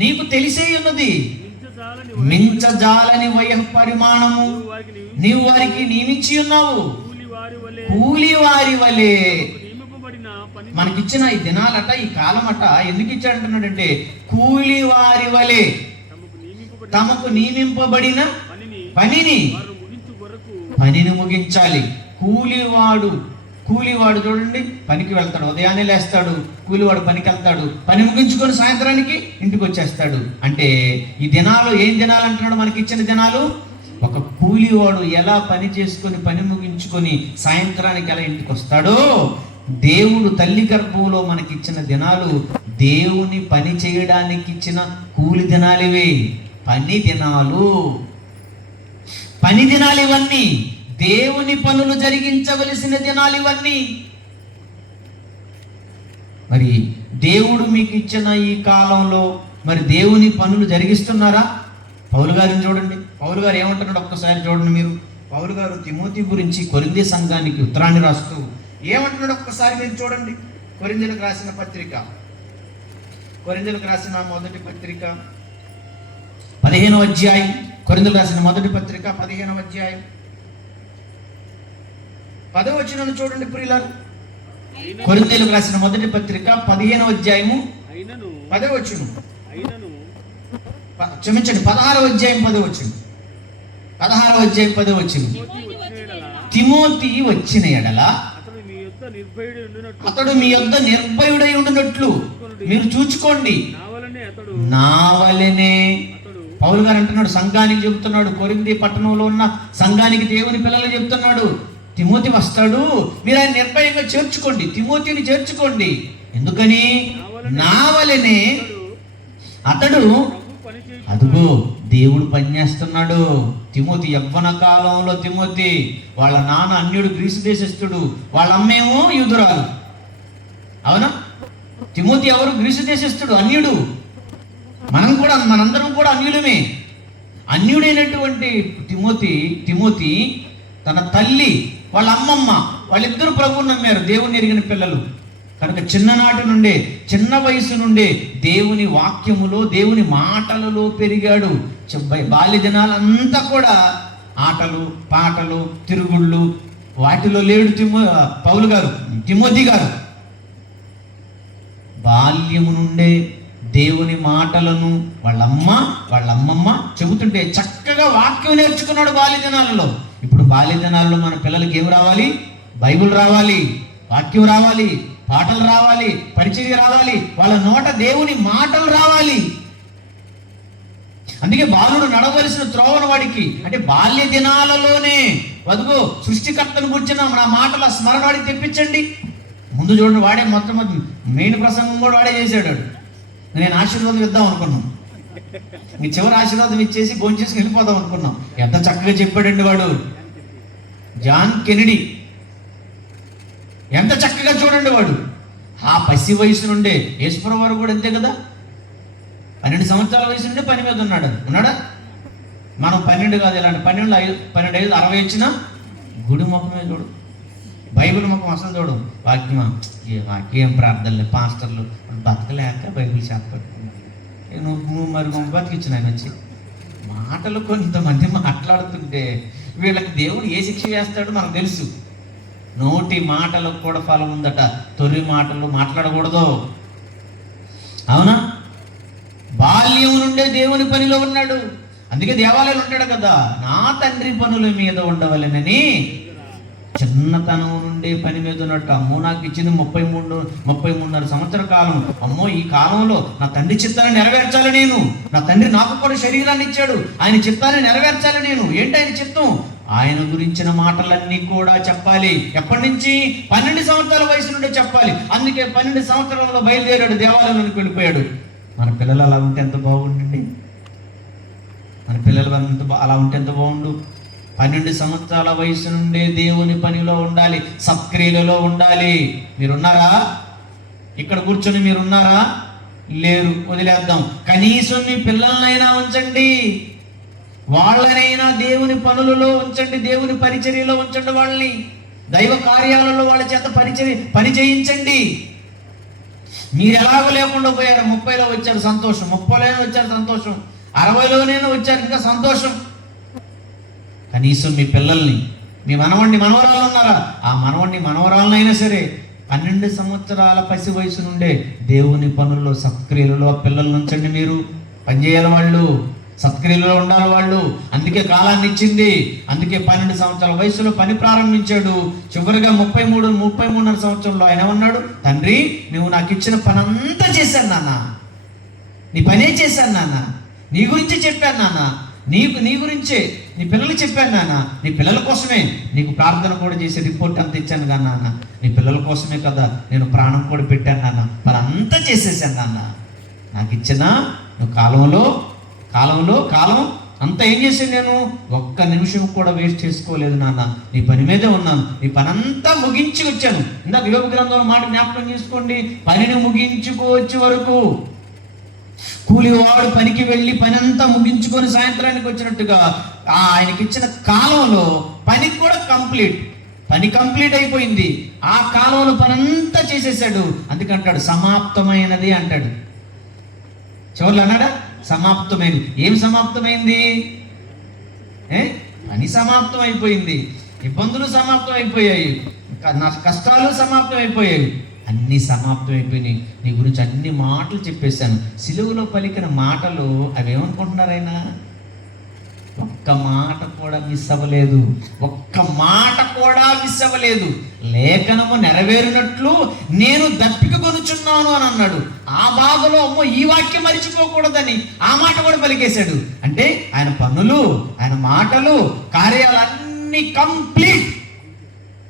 నీకు తెలిసే ఉన్నది. మించజాలని వయ పరిమాణము నీవు వారికి నియమించి ఉన్నావు. కూలి వారి వలె. మనకిచ్చిన ఈ దినాలట, ఈ కాలమట ఎందుకు ఇచ్చాడంటున్నాడంటే, కూలి వారి వలె తమకు నియమింపబడిన పనిని ముగించాలి. కూలివాడు చూడండి, పనికి వెళ్తాడు, ఉదయాన్నే లేస్తాడు. కూలివాడు పనికి వెళ్తాడు, పని ముగించుకొని సాయంత్రానికి ఇంటికి వచ్చేస్తాడు. అంటే ఈ దినాలు ఏం దినాలు అంటున్నాడు? మనకి ఇచ్చిన దినాలు. ఒక కూలివాడు ఎలా పని చేసుకొని పని ముగించుకొని సాయంత్రానికి ఎలా ఇంటికి వస్తాడో, దేవుడు తల్లి గర్భంలో మనకిచ్చిన దినాలు దేవుని పని చేయడానికి ఇచ్చిన కూలి దినాలివే. పని దినాలు ఇవన్నీ. దేవుని పనులు జరిగించవలసిన దినాలు ఇవన్నీ. మరి దేవుడు మీకు ఇచ్చిన ఈ కాలంలో మరి దేవుని పనులు జరిగిస్తున్నారా? పౌలు గారిని చూడండి. పౌలు గారు ఏమంటున్నాడు ఒక్కసారి చూడండి మీరు. పౌలు గారు తిమోతి గురించి కొరింథీ సంఘానికి ఉత్తరాన్ని రాస్తూ ఏమంటున్నాడు ఒక్కసారి మీరు చూడండి. కొరింథీయులకు రాసిన పత్రిక, కొరింథీయులకు రాసిన మొదటి పత్రిక 15వ అధ్యాయం, కొరింథీయులకు రాసిన మొదటి పత్రిక 15వ అధ్యాయం 10వ వచనం చూడండి ప్రియులారు. కొరింథీయులకు రాసిన మొదటి పత్రిక 15వ అధ్యాయము 10వ వచనం, క్షమించండి 16వ అధ్యాయం 10వ వచనం, 16వ అధ్యాయం 10వ వచనం. తిమోతి వచ్చిన ఎడల అతడు మీ యొద్ద నిర్భయుడై ఉండునట్లు మీరు చూచుకోండి. నా వలెనే పౌలు గారు అంటున్నాడు, సంఘానికి చెబుతున్నాడు, కొరింథీ పట్టణంలో ఉన్న సంఘానికి, దేవుని పిల్లలు చెప్తున్నాడు, తిమోతి వస్తాడు, మీరు ఆయన నిర్భయంగా చేర్చుకోండి, తిమోతిని చేర్చుకోండి. ఎందుకని? నా వలెనే అతడు, అదుగో దేవుడు పనిచేస్తున్నాడు. తిమోతి యవ్వన కాలంలో తిమోతి వాళ్ళ నాన్న అన్యుడు, గ్రీసు దేశస్థుడు, వాళ్ళ అమ్మేమో యూదురాలు. అవునా? తిమోతి ఎవరు? గ్రీసు దేశస్థుడు, అన్యుడు. మనందరం కూడా అన్యులమే. అన్యుడైనటువంటి తిమోతి తన తల్లి, వాళ్ళ అమ్మమ్మ, వాళ్ళిద్దరు ప్రభువుని నమ్మారు, దేవుని ఎరిగిన పిల్లలు కనుక చిన్ననాటి నుండే, చిన్న వయసు నుండే దేవుని వాక్యములో, దేవుని మాటలలో పెరిగాడు. బాల్య దినాలంతా కూడా ఆటలు, పాటలు, తిరుగుళ్ళు, వాటిలో లేడు పౌలు గారు, తిమోతి గారు. బాల్యము నుండే దేవుని మాటలను వాళ్ళ అమ్మమ్మ చెబుతుంటే చక్కగా వాక్యం నేర్చుకున్నాడు బాల్య దినాలలో. ఇప్పుడు బాల్య దినాలలో మన పిల్లలకి ఏమి రావాలి? బైబిల్ రావాలి, వాక్యం రావాలి, పాటలు రావాలి, పరిచర్య రావాలి, వాళ్ళ నోట దేవుని మాటలు రావాలి. అందుకే బాలుడు నడవలసిన త్రోవను వాడికి, అంటే బాల్య దినాలలోనే వదుగో సృష్టికర్తను గురించిన నా మాటల స్మరణ వాడికి తెప్పించండి. ముందు చూడండి, వాడే మొత్తం మెయిన్ ప్రసంగం కూడా వాడే చేశాడు. నేను ఆశీర్వాదం ఇద్దాం అనుకున్నాం, మీ చివరి ఆశీర్వాదం ఇచ్చేసి భోంచేసి వెళ్ళిపోదాం అనుకున్నాం. ఎంత చక్కగా చెప్పాడండి వాడు, జాన్ కెనడీ. ఎంత చక్కగా చూడండి వాడు. ఆ పసి వయసు నుండే, యేసుప్రభు వారు కూడా అంతే కదా, 12 సంవత్సరాల వయసు నుండి పని మీద ఉన్నాడా? మనం 12 కాదు, ఇలాంటి 12 60 వచ్చినా గుడి ముఖమే చూడు, బైబిల్ ముఖం అసలు చూడు. వాక్యం ప్రార్థనలు, పాస్టర్లు బతకలేక బైబిల్ చేపట్టుకున్నాను. నువ్వు మరి మమ్మల్ని బతికిచ్చిన ఆయన వచ్చి మాటలు కొంతమంది మాట్లాడుతుంటే వీళ్ళకి దేవుడు ఏ శిక్ష వేస్తాడో మనకు తెలుసు. నోటి మాటలకు కూడా ఫలం ఉందట. తొలి మాటలు మాట్లాడకూడదు. అవునా? బాల్యం నుండే దేవుని పనిలో ఉన్నాడు. అందుకే దేవాలయాలు ఉంటాడు కదా, నా తండ్రి పనుల మీద ఉండవలెనని చిన్నతనం నుండే పని మీద ఉన్నట్టు. అమ్మో నాకు ఇచ్చింది 33.5 సంవత్సర కాలం. అమ్మో ఈ కాలంలో నా తండ్రి చిత్తాన్ని నెరవేర్చాలి నేను. నా తండ్రి నాకు కూడా శరీరాన్ని ఇచ్చాడు, ఆయన చిత్తాన్ని నెరవేర్చాలి నేను. ఏంటి ఆయన చిత్తం? ఆయన గురించిన మాటలన్నీ కూడా చెప్పాలి. ఎప్పటి నుంచి? 12 సంవత్సరాల వయసు నుండి చెప్పాలి. అందుకే 12 సంవత్సరాలలో బయలుదేరాడు, దేవాలయంలోకి వెళ్ళిపోయాడు. మన పిల్లలు అలా ఉంటే ఎంత బాగుంటుంది. మన పిల్లలు అలా ఉంటే ఎంత బాగుండు. 12 సంవత్సరాల వయసు నుండే దేవుని పనిలో ఉండాలి, సత్క్రియలలో ఉండాలి. మీరున్నారా? ఇక్కడ కూర్చొని మీరున్నారా? లేరు, వదిలేద్దాం. కనీసం మీ పిల్లలనైనా ఉంచండి, వాళ్ళనైనా దేవుని పనులలో ఉంచండి, దేవుని పరిచర్యలో ఉంచండి, వాళ్ళని దైవ కార్యాలలో వాళ్ళ చేత పని చేయించండి. మీరు ఎలాగో లేకుండా పోయారు. 30లో వచ్చారు సంతోషం, 30లోనే వచ్చారు సంతోషం, 60లోనైనా వచ్చారు ఇంకా సంతోషం. కనీసం మీ పిల్లల్ని, మీ మనవరాలు ఉన్నారా? ఆ మనవరాలనైనా సరే 12 సంవత్సరాల పసి వయసు నుండే దేవుని పనుల్లో, సత్క్రియలలో ఆ పిల్లల్ని ఉంచండి. మీరు పనిచేయాలి, వాళ్ళు సత్క్రియలో ఉండాలి వాళ్ళు. అందుకే కాలాన్ని ఇచ్చింది. అందుకే 12 సంవత్సరాల వయసులో పని ప్రారంభించాడు. చివరిగా 33 సంవత్సరంలో ఆయన ఉన్నాడు, తండ్రి నువ్వు నాకు ఇచ్చిన పని అంతా చేశాను నాన్న, నీ పనే చేశాను నాన్న, నీ గురించి చెప్పాను నాన్న, నీ గురించే నీ పిల్లలు చెప్పాను నాన్న, నీ పిల్లల కోసమే నీకు ప్రార్థన కూడా చేసి రిపోర్ట్ అంతా ఇచ్చాను కదా నాన్న, నీ పిల్లల కోసమే కదా నేను ప్రాణం కూడా పెట్టాను నాన్న, మరి అంతా చేసేసాను నాన్న. నాకు ఇచ్చిన నువ్వు కాలం అంతా ఏం చేశాను నేను? ఒక్క నిమిషం కూడా వేస్ట్ చేసుకోలేదు నాన్న, నీ పని మీదే ఉన్నాను, నీ పని అంతా ముగించి వచ్చాను. ఇందాక యోగ గ్రంథంలో మాట జ్ఞాపకం చేసుకోండి, పనిని ముగించుకోవచ్చు వరకు కూలివాడు పనికి వెళ్ళి పని అంతా ముగించుకొని సాయంత్రానికి వచ్చినట్టుగా ఆయనకి ఇచ్చిన కాలంలో పని కూడా పని కంప్లీట్ అయిపోయింది. ఆ కాలంలో పని అంతా చేసేసాడు. అందుకంటాడు సమాప్తమైనది అంటాడు. చివర్లు అన్నాడా సమాప్తమైంది. ఏం సమాప్తమైంది? పని సమాప్తం అయిపోయింది, ఇబ్బందులు సమాప్తం అయిపోయాయి, నా కష్టాలు సమాప్తం అయిపోయాయి, అన్నీ సమాప్తం అయిపోయినాయి. నీ గురించి అన్ని మాటలు చెప్పేశాను. సిలువలో పలికిన మాటలు అవి ఏమనుకుంటున్నారైనా? ఒక్క మాట కూడా మిస్ అవ్వలేదు, ఒక్క మాట కూడా మిస్ అవ్వలేదు. లేఖనము నెరవేరినట్లు నేను దప్పిక కొనుచున్నాను అని అన్నాడు. ఆ బాధలో అమ్మో ఈ వాక్యం మరిచిపోకూడదని ఆ మాట కూడా పలికేశాడు. అంటే ఆయన పనులు, ఆయన మాటలు, కార్యాలన్నీ కంప్లీట్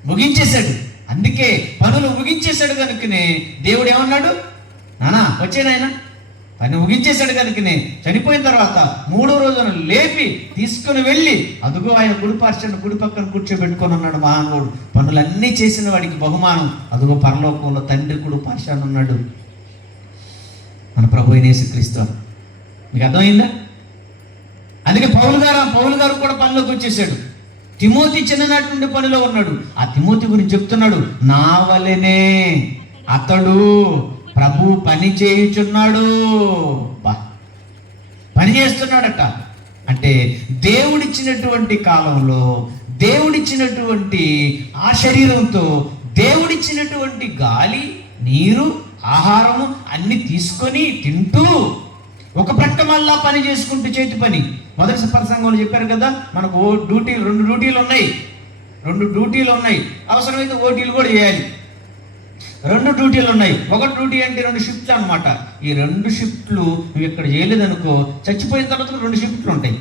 ముగించేశాడు. అందుకే పనులు ముగించేశాడు కనుకనే దేవుడు ఏమన్నాడు? నానా వచ్చేనాయన పని ముగించేశాడు కనుకనే చనిపోయిన తర్వాత 3వ రోజున లేపి తీసుకుని వెళ్ళి అదుగో ఆయన కుడి పక్కన కూర్చోబెట్టుకొని ఉన్నాడు మహానుభావుడు. పనులన్నీ చేసిన వాడికి బహుమానం అదుగో పరలోకంలో తండ్రి కుడి పార్శ్వాన ఉన్నాడు మన ప్రభు అయిన యేసుక్రీస్తు. మీకు అర్థమైందా? అందుకే పౌలు గారు కూడా పనిలోకి వచ్చేసాడు. తిమోతి చిన్ననాటి నుండి పనిలో ఉన్నాడు. ఆ తిమోతి గురించి చెప్తున్నాడు, నా వలెనే అతడు ప్రభు పని చేయుచున్నాడు. పని చేస్తున్నాడట. అంటే దేవుడిచ్చినటువంటి కాలంలో దేవుడిచ్చినటువంటి ఆ శరీరంతో దేవుడిచ్చినటువంటి గాలి, నీరు, ఆహారము అన్ని తీసుకొని తింటూ ఒక ప్రక్క మళ్ళా పని చేసుకుంటూ చేతి పని. మొదటి ప్రసంగంలో చెప్పారు కదా, మనకు రెండు డ్యూటీలు ఉన్నాయి. అవసరమైతే ఓటీలు కూడా చేయాలి. 2 డ్యూటీలు ఉన్నాయి. ఒక డ్యూటీ అంటే 2 షిఫ్ట్లు అనమాట. ఈ 2 షిఫ్ట్లు నువ్వు ఇక్కడ చేయలేదనుకో చచ్చిపోయిన తర్వాత 2 షిఫ్ట్లు ఉంటాయి.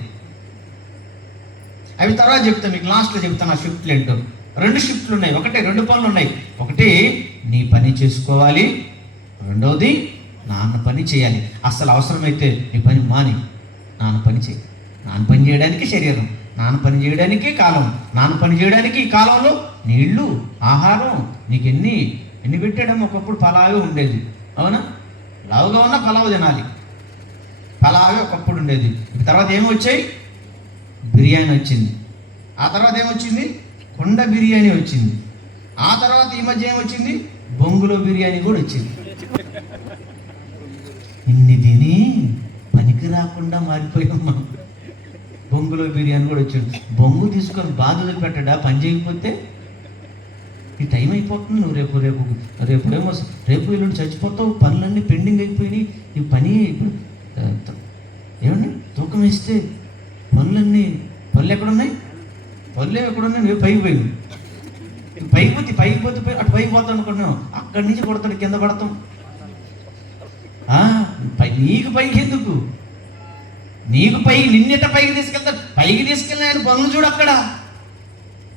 అవి తర్వాత చెప్తాను, మీకు లాస్ట్లో చెప్తాను ఆ షిఫ్ట్లు ఏంటో. 2 షిఫ్ట్లు ఉన్నాయి. 2 పనులు ఉన్నాయి. ఒకటి నీ పని చేసుకోవాలి, రెండవది నాన్న పని చేయాలి. అసలు అవసరమైతే నీ పని మాని నాన్న పని చేయి. నాన్న పని చేయడానికి శరీరం, నాన్న పని చేయడానికి కాలం, నాన్న పని చేయడానికి ఈ కాలంలో నీళ్లు, ఆహారం నీకు ఎన్ని పెట్టాడేమో. ఒకప్పుడు పలావే ఉండేది, అవునా? లావుగా ఉన్నా పలావు తినాలి, పలావే ఒకప్పుడు ఉండేది. తర్వాత ఏమి వచ్చాయి? బిర్యానీ వచ్చింది. ఆ తర్వాత ఏమొచ్చింది? కొండ బిర్యానీ వచ్చింది. ఆ తర్వాత ఈ మధ్య ఏమొచ్చింది? బొంగులో బిర్యానీ కూడా వచ్చింది. ఇన్ని తిని పనికి రాకుండా మారిపోయాం మనం. బొంగులో బిర్యానీ కూడా వచ్చింది. బొంగు తీసుకొని బాధలు పెట్టడా పని చేయకపోతే? ఈ టైం అయిపోతుంది, నువ్వు రేపు ఎల్లుండి చచ్చిపోతావు, పనులన్నీ పెండింగ్ అయిపోయినాయి. ఈ పని ఇప్పుడు ఏమండి తూకం వేస్తే పళ్ళు ఎక్కడున్నాయి? నువ్వు పైకి పోయి అటు పైకి పోతావు అనుకున్నావు. అక్కడి నుంచి కొడతాడు, కింద పడతాం. నీకు పైకి ఎందుకు? నీకు నిన్నెట పైకి తీసుకెళ్తాడు. పైకి తీసుకెళ్ళిన ఆయన పనులు చూడక్కడ,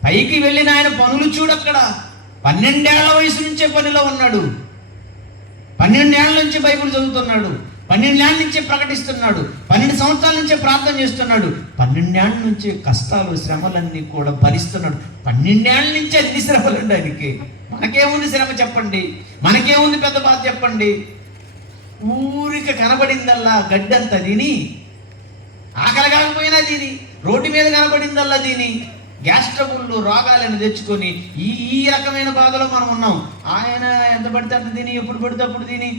పైకి వెళ్ళిన ఆయన పనులు చూడక్కడ. 12 ఏళ్ల వయసు నుంచే పనిలో ఉన్నాడు. 12 ఏళ్ల నుంచి బైబిల్ చదువుతున్నాడు. 12 ఏళ్ల నుంచే ప్రకటిస్తున్నాడు. 12 సంవత్సరాల నుంచే ప్రార్థన చేస్తున్నాడు. 12 ఏళ్ల నుంచి కష్టాలు, శ్రమలన్నీ కూడా భరిస్తున్నాడు. 12 ఏళ్ల నుంచి అన్ని శ్రమలు ఆయనకి. మనకేముంది శ్రమ చెప్పండి? మనకేముంది పెద్ద బాధ చెప్పండి? ఊరికి కనబడిందల్లా గడ్డంతా తిని, ఆకలి కాకపోయినా తిని, రోడ్డు మీద కనబడిందల్లా తిని, గ్యాస్ ట్రబుల్ రోగాలను తెచ్చుకొని ఈ రకమైన బాధలో మనం ఉన్నాం. ఆయన ఎంత పడితే అంత తిని, ఎప్పుడు పడితే అప్పుడు తిని,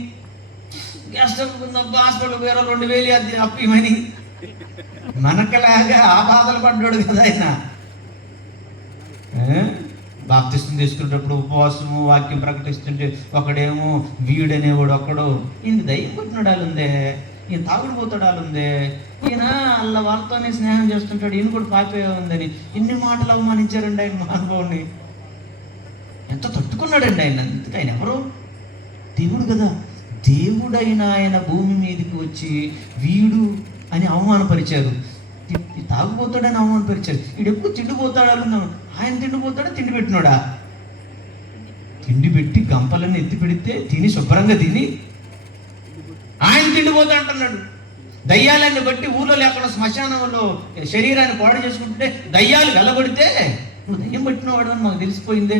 గ్యాస్ ట్రబుల్ హాస్పిటల్ వేరే 2000 అది అప్పిమని మనకలాగా ఆ బాధలు పడ్డాడు కదా ఆయన. బాప్తిస్తం తీసుకునేటప్పుడు ఉపవాసము, వాక్యం ప్రకటిస్తుంటే ఒకడేమో వీడనేవాడు, ఒక్కడు ఈయన దయ్యం కొట్టినాడు వాళ్ళుందే, ఈయన తాగుడు పోతాడు వాళ్ళుందే, ఈయన వాళ్ళతోనే స్నేహం చేస్తుంటాడు, ఈయన కూడా పాపే ఉందని ఎన్ని మాటలు అవమానించారండి ఆయన మహానుభావుని. ఎంత తట్టుకున్నాడండి ఆయన. అందుకే ఆయన ఎవరు? దేవుడు కదా. దేవుడైన ఆయన భూమి మీదకి వచ్చి వీడు అని అవమానపరిచారు, తాగుపోతాడని అవమానపరిచారు. వీడు ఎప్పుడు తిండిపోతాడు అన్నాను. ఆయన తిండిపోతాడా? తిండి పెట్టినాడా? తిండి పెట్టి గంపలన్నీ ఎత్తి పెడితే తిని శుభ్రంగా తిని ఆయన తిండిపోతా అంటున్నాడు. దయ్యాలన్నీ బట్టి ఊళ్ళో లేకుండా శ్మశానంలో శరీరాన్ని పాడు చేసుకుంటుంటే దయ్యాలు వెళ్ళగొడితే నువ్వు దయ్యం పట్టినవాడు అని మాకు తెలిసిపోయిందే.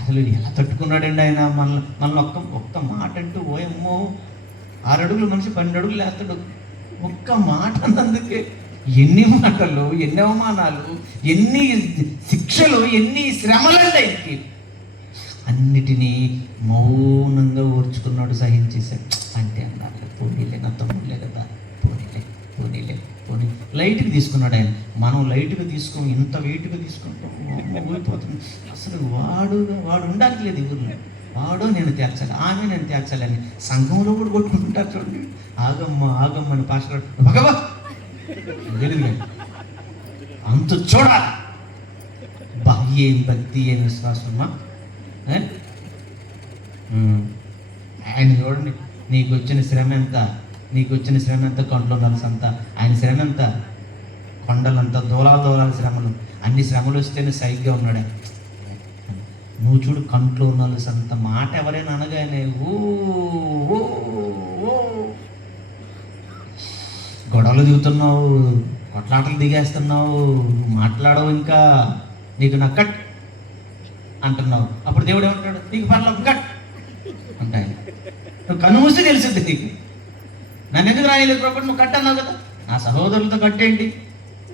అసలు ఎలా తట్టుకున్నాడండి ఆయన. మనల్ని ఒక్క మాట అంటూ ఓయమ్మో 6 అడుగులు మనిషి 12 అడుగులు లేస్తాడు. ఒక్క మాట అన్నందుకే ఎన్ని మాటలు, ఎన్ని అవమానాలు, ఎన్ని శిక్షలు, ఎన్ని శ్రమలండి ఆయనకి. అన్నిటినీ మౌనంగా ఓర్చుకున్నాడు, సహించేశాడు. అంటే అన్నారు, పోనీలే నా తమ్ముళ్ళే కదా, పోనీలే లైట్గా తీసుకున్నాడు ఆయన. మనం లైట్గా తీసుకోం, ఇంత వెయిట్గా తీసుకుంటాం, ఊగిపోతుంది. అసలు వాడు ఉండాలి లేదు ఊరిలో. వాడో నేను తేల్చాలి, ఆమె నేను తేల్చాలి అని సంఘంలో కూడా కొట్టుకుంటుంటారు చూడండి. ఆగమ్మని పాస్టర్ భగవా తెలియదు కానీ అంత చూడాలి. ఏం భక్తి, ఏం విశ్వాసమ్మా. ఆయన చూడండి, నీకు వచ్చిన శ్రమ ఎంత, కంట్లో నలుసంతా. ఆయన శ్రమ ఎంత, కొండలంతా, దూలాల శ్రమలు. అన్ని శ్రమలు వస్తేనే సైగ్గా ఉన్నాడు. నువ్వు చూడు, కంట్లో నలుసంత మాట ఎవరైనా అనగానే గొడవలు దిగుతున్నావు, కొట్లాటలు దిగేస్తున్నావు, మాట్లాడవు, ఇంకా నీకు నక్కట్ అంటున్నావు. అప్పుడు దేవుడు ఏమంటాడు, నీకు పర్లేదు కట్ అంటాయి. నువ్వు కనుమూసి తెలిసింది నీకు, నన్ను ఎందుకు రాయలేదు కాబట్టి నువ్వు కట్ అన్నావు కదా. నా సహోదరులతో కట్టేంటి,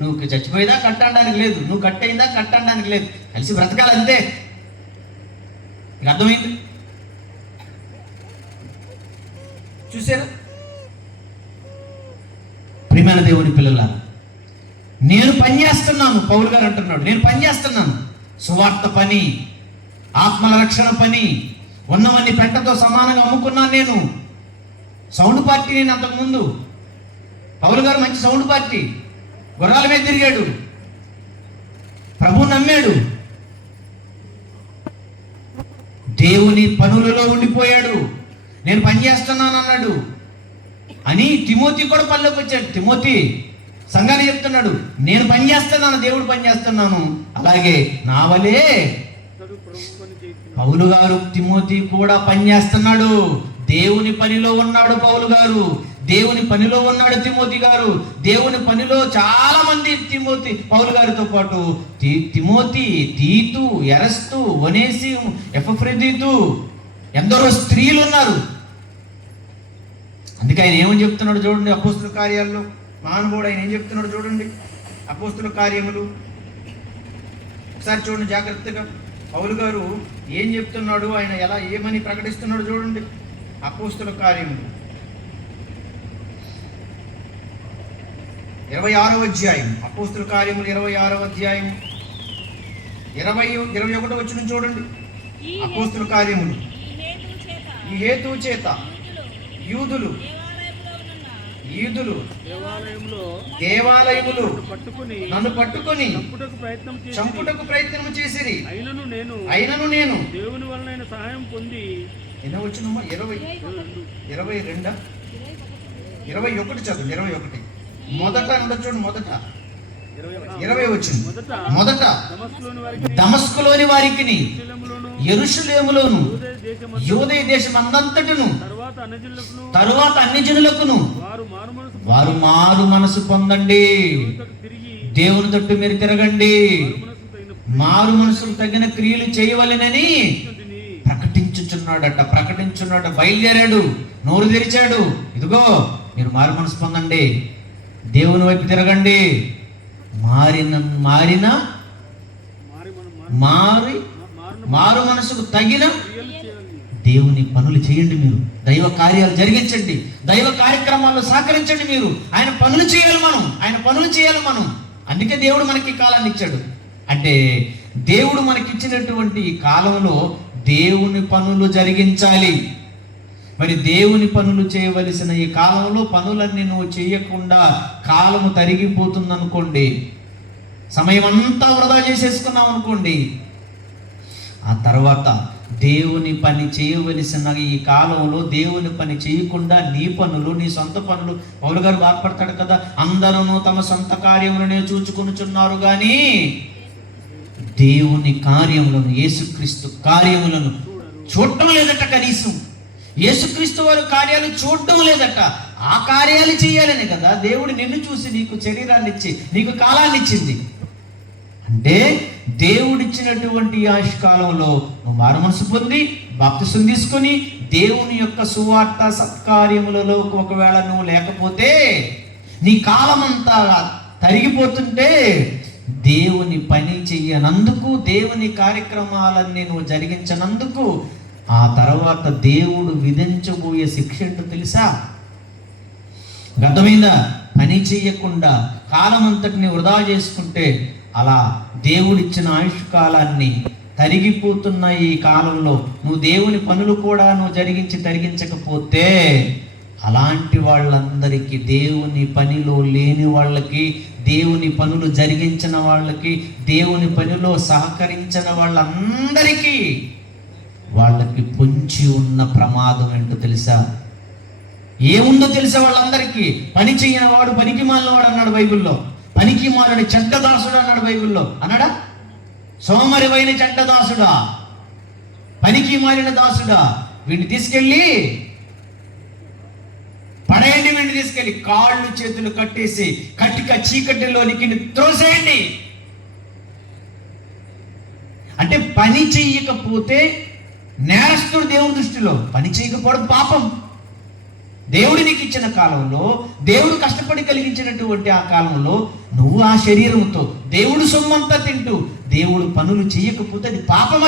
నువ్వు చచ్చిపోయేదా కట్ అనడానికి లేదు, నువ్వు కట్ అయిందా కట్ అనడానికి లేదు, కలిసి బ్రతకాలి అంతే. నీకు అర్థమైంది? చూసారా ప్రియమైన దేవుని పిల్లలారా, నేను పనిచేస్తున్నాను. పౌలు గారు అంటున్నాడు, నేను పనిచేస్తున్నాను. సువార్త పని, ఆత్మల రక్షణ పని, ఉన్నవన్నీ పెంటతో సమానంగా అమ్ముకున్నాను. నేను సౌండ్ పార్టీ, నేను అంతకుముందు పౌలు గారు మంచి సౌండ్ పార్టీ, గుర్రాల మీద తిరిగాడు, ప్రభు నమ్మాడు, దేవుని పనులలో ఉండిపోయాడు. నేను పని చేస్తున్నాను అన్నాడు అని తిమోతి కూడా పనిలోకి వచ్చాడు. తిమోతి సంఘాన్ని చెప్తున్నాడు, నేను పని చేస్తున్నాను, దేవుడు పని చేస్తున్నాను. అలాగే నా వలే పౌలు గారు తిమోతి కూడా పని చేస్తున్నాడు. దేవుని పనిలో ఉన్నాడు పౌలు గారు, దేవుని పనిలో ఉన్నాడు తిమోతి గారు. దేవుని పనిలో చాలా మంది పౌలు గారితో పాటు తిమోతి, తీతు, ఎరస్తు, ఒనేసి, ఎపఫ్రొదితు, ఎందరో స్త్రీలు ఉన్నారు. అందుకే ఆయన ఏమని చెప్తున్నాడు చూడండి, అపోస్తుల కార్యాల్లో మహానుభావుడు ఆయన ఏం చెప్తున్నాడు చూడండి. అపోస్తుల కార్యములు ఒకసారి చూడండి జాగ్రత్తగా. పౌలు గారు ఏం చెప్తున్నాడు, ఆయన ఏమని ప్రకటిస్తున్నాడు చూడండి. అపోస్తుల కార్యములు 26వ అధ్యాయం, అపోస్తుల కార్యములు 26వ అధ్యాయం 21వ వచనం చూడండి. అపోస్తుల కార్యములు, ఈ హేతువు చేత యూదులు దేవాలయములు నన్ను పట్టుకొని చంపుటకు ప్రయత్నం చేసిరి. అయినను నేను దేవుని వలన సహాయం పొంది. ఎన్నో వచ్చినమ్మా? 22 21 చదువు. 21 మొదట ఉండొచ్చు. మొదట 20 వచ్చింది. మొదట దమస్కులోని వారికి, యెరూషలేములోను, యూదయ దేశం అందంతటను, తరువాత అన్ని జనులకును వారు మారు మనసు పొందండి, దేవుని తట్టు మీరు తిరగండి, మారు మనసుకు తగిన క్రియలు చేయవలెనని ప్రకటించున్నాడు. బయలుదేరాడు, నోరు తెరిచాడు. ఇదిగో మీరు మారు మనసు పొందండి, దేవుని వైపు తిరగండి, మారు మనసుకు తగిన దేవుని పనులు చేయండి. మీరు దైవ కార్యాలు జరిగించండి, దైవ కార్యక్రమాల్లో సహకరించండి. మీరు ఆయన పనులు చేయాలి మనం. అందుకే దేవుడు మనకి ఈ కాలాన్ని ఇచ్చాడు. అంటే దేవుడు మనకిచ్చినటువంటి ఈ కాలంలో దేవుని పనులు జరిగించాలి. మరి దేవుని పనులు చేయవలసిన ఈ కాలంలో పనులన్నీ నువ్వు చేయకుండా కాలము తరిగిపోతుంది అనుకోండి, సమయం అంతా వృధా చేసేసుకున్నావు అనుకోండి, ఆ తర్వాత దేవుని పని చేయవలసిన ఈ కాలంలో దేవుని పని చేయకుండా నీ పనులు, నీ సొంత పనులు. పౌలు గారు బాధపడతాడు కదా, అందరూ తమ సొంత కార్యములనే చూచుకొనుచున్నారు కానీ దేవుని కార్యములను, యేసుక్రీస్తు కార్యములను చూడటం లేదట. కనీసం యేసుక్రీస్తు వారి కార్యాలు చూడటం లేదట. ఆ కార్యాలు చేయాలనే కదా దేవుడు నిన్ను చూసి నీకు శరీరాన్ని ఇచ్చి నీకు కాలాన్ని ఇచ్చింది. అంటే దేవుడిచ్చినటువంటి ఆయుష్కాలంలో నువ్వు మారు మనసు పొంది బాప్తిసం తీసుకొని దేవుని యొక్క సువార్త సత్కార్యములలో ఒకవేళ నువ్వు లేకపోతే, నీ కాలమంతా తరిగిపోతుంటే, దేవుని పని చెయ్యనందుకు, దేవుని కార్యక్రమాలన్నీ నువ్వు జరిగించనందుకు ఆ తర్వాత దేవుడు విధించబోయే శిక్ష ఏంటో తెలుసా? గడ్డ మీద పని చెయ్యకుండా కాలమంతటిని వృధా చేసుకుంటే, అలా దేవుడిచ్చిన ఆయుష్ కాలాన్ని తరిగిపోతున్న ఈ కాలంలో నువ్వు దేవుని పనులు కూడా నువ్వు తరిగించకపోతే, అలాంటి వాళ్ళందరికీ, దేవుని పనిలో లేని వాళ్ళకి, దేవుని పనులు జరిగించిన వాళ్ళకి, దేవుని పనిలో సహకరించిన వాళ్ళందరికీ వాళ్ళకి పొంచి ఉన్న ప్రమాదం ఏంటో తెలుసా? ఏముందో తెలుసా? వాళ్ళందరికీ పని చేయని వాడు పనికి మాలినవాడు అన్నాడు బైబిల్లో. పనికి మాలని చెడ్డదాసుడు అన్నాడు బైబిల్లో. అన్నాడా? సోమరివైన చెడ్డదాసుడా, పనికి మాలిన దాసుడా, వీడిని తీసుకెళ్ళి పడేయండి, వీడిని తీసుకెళ్ళి కాళ్ళు చేతులు కట్టేసి కట్టిక చీకటిలోనికి త్రోసేయండి. అంటే పని చెయ్యకపోతే నేరస్తుడు దేవుని దృష్టిలో. పని చేయకపోవడం పాపం. దేవుడు నీకు ఇచ్చిన కాలంలో, దేవుడు కష్టపడి కలిగించినటువంటి ఆ కాలంలో నువ్వు ఆ శరీరంతో దేవుడు సొమ్మంతా తింటూ దేవుడు పనులు చేయకపోతే అది పాపం.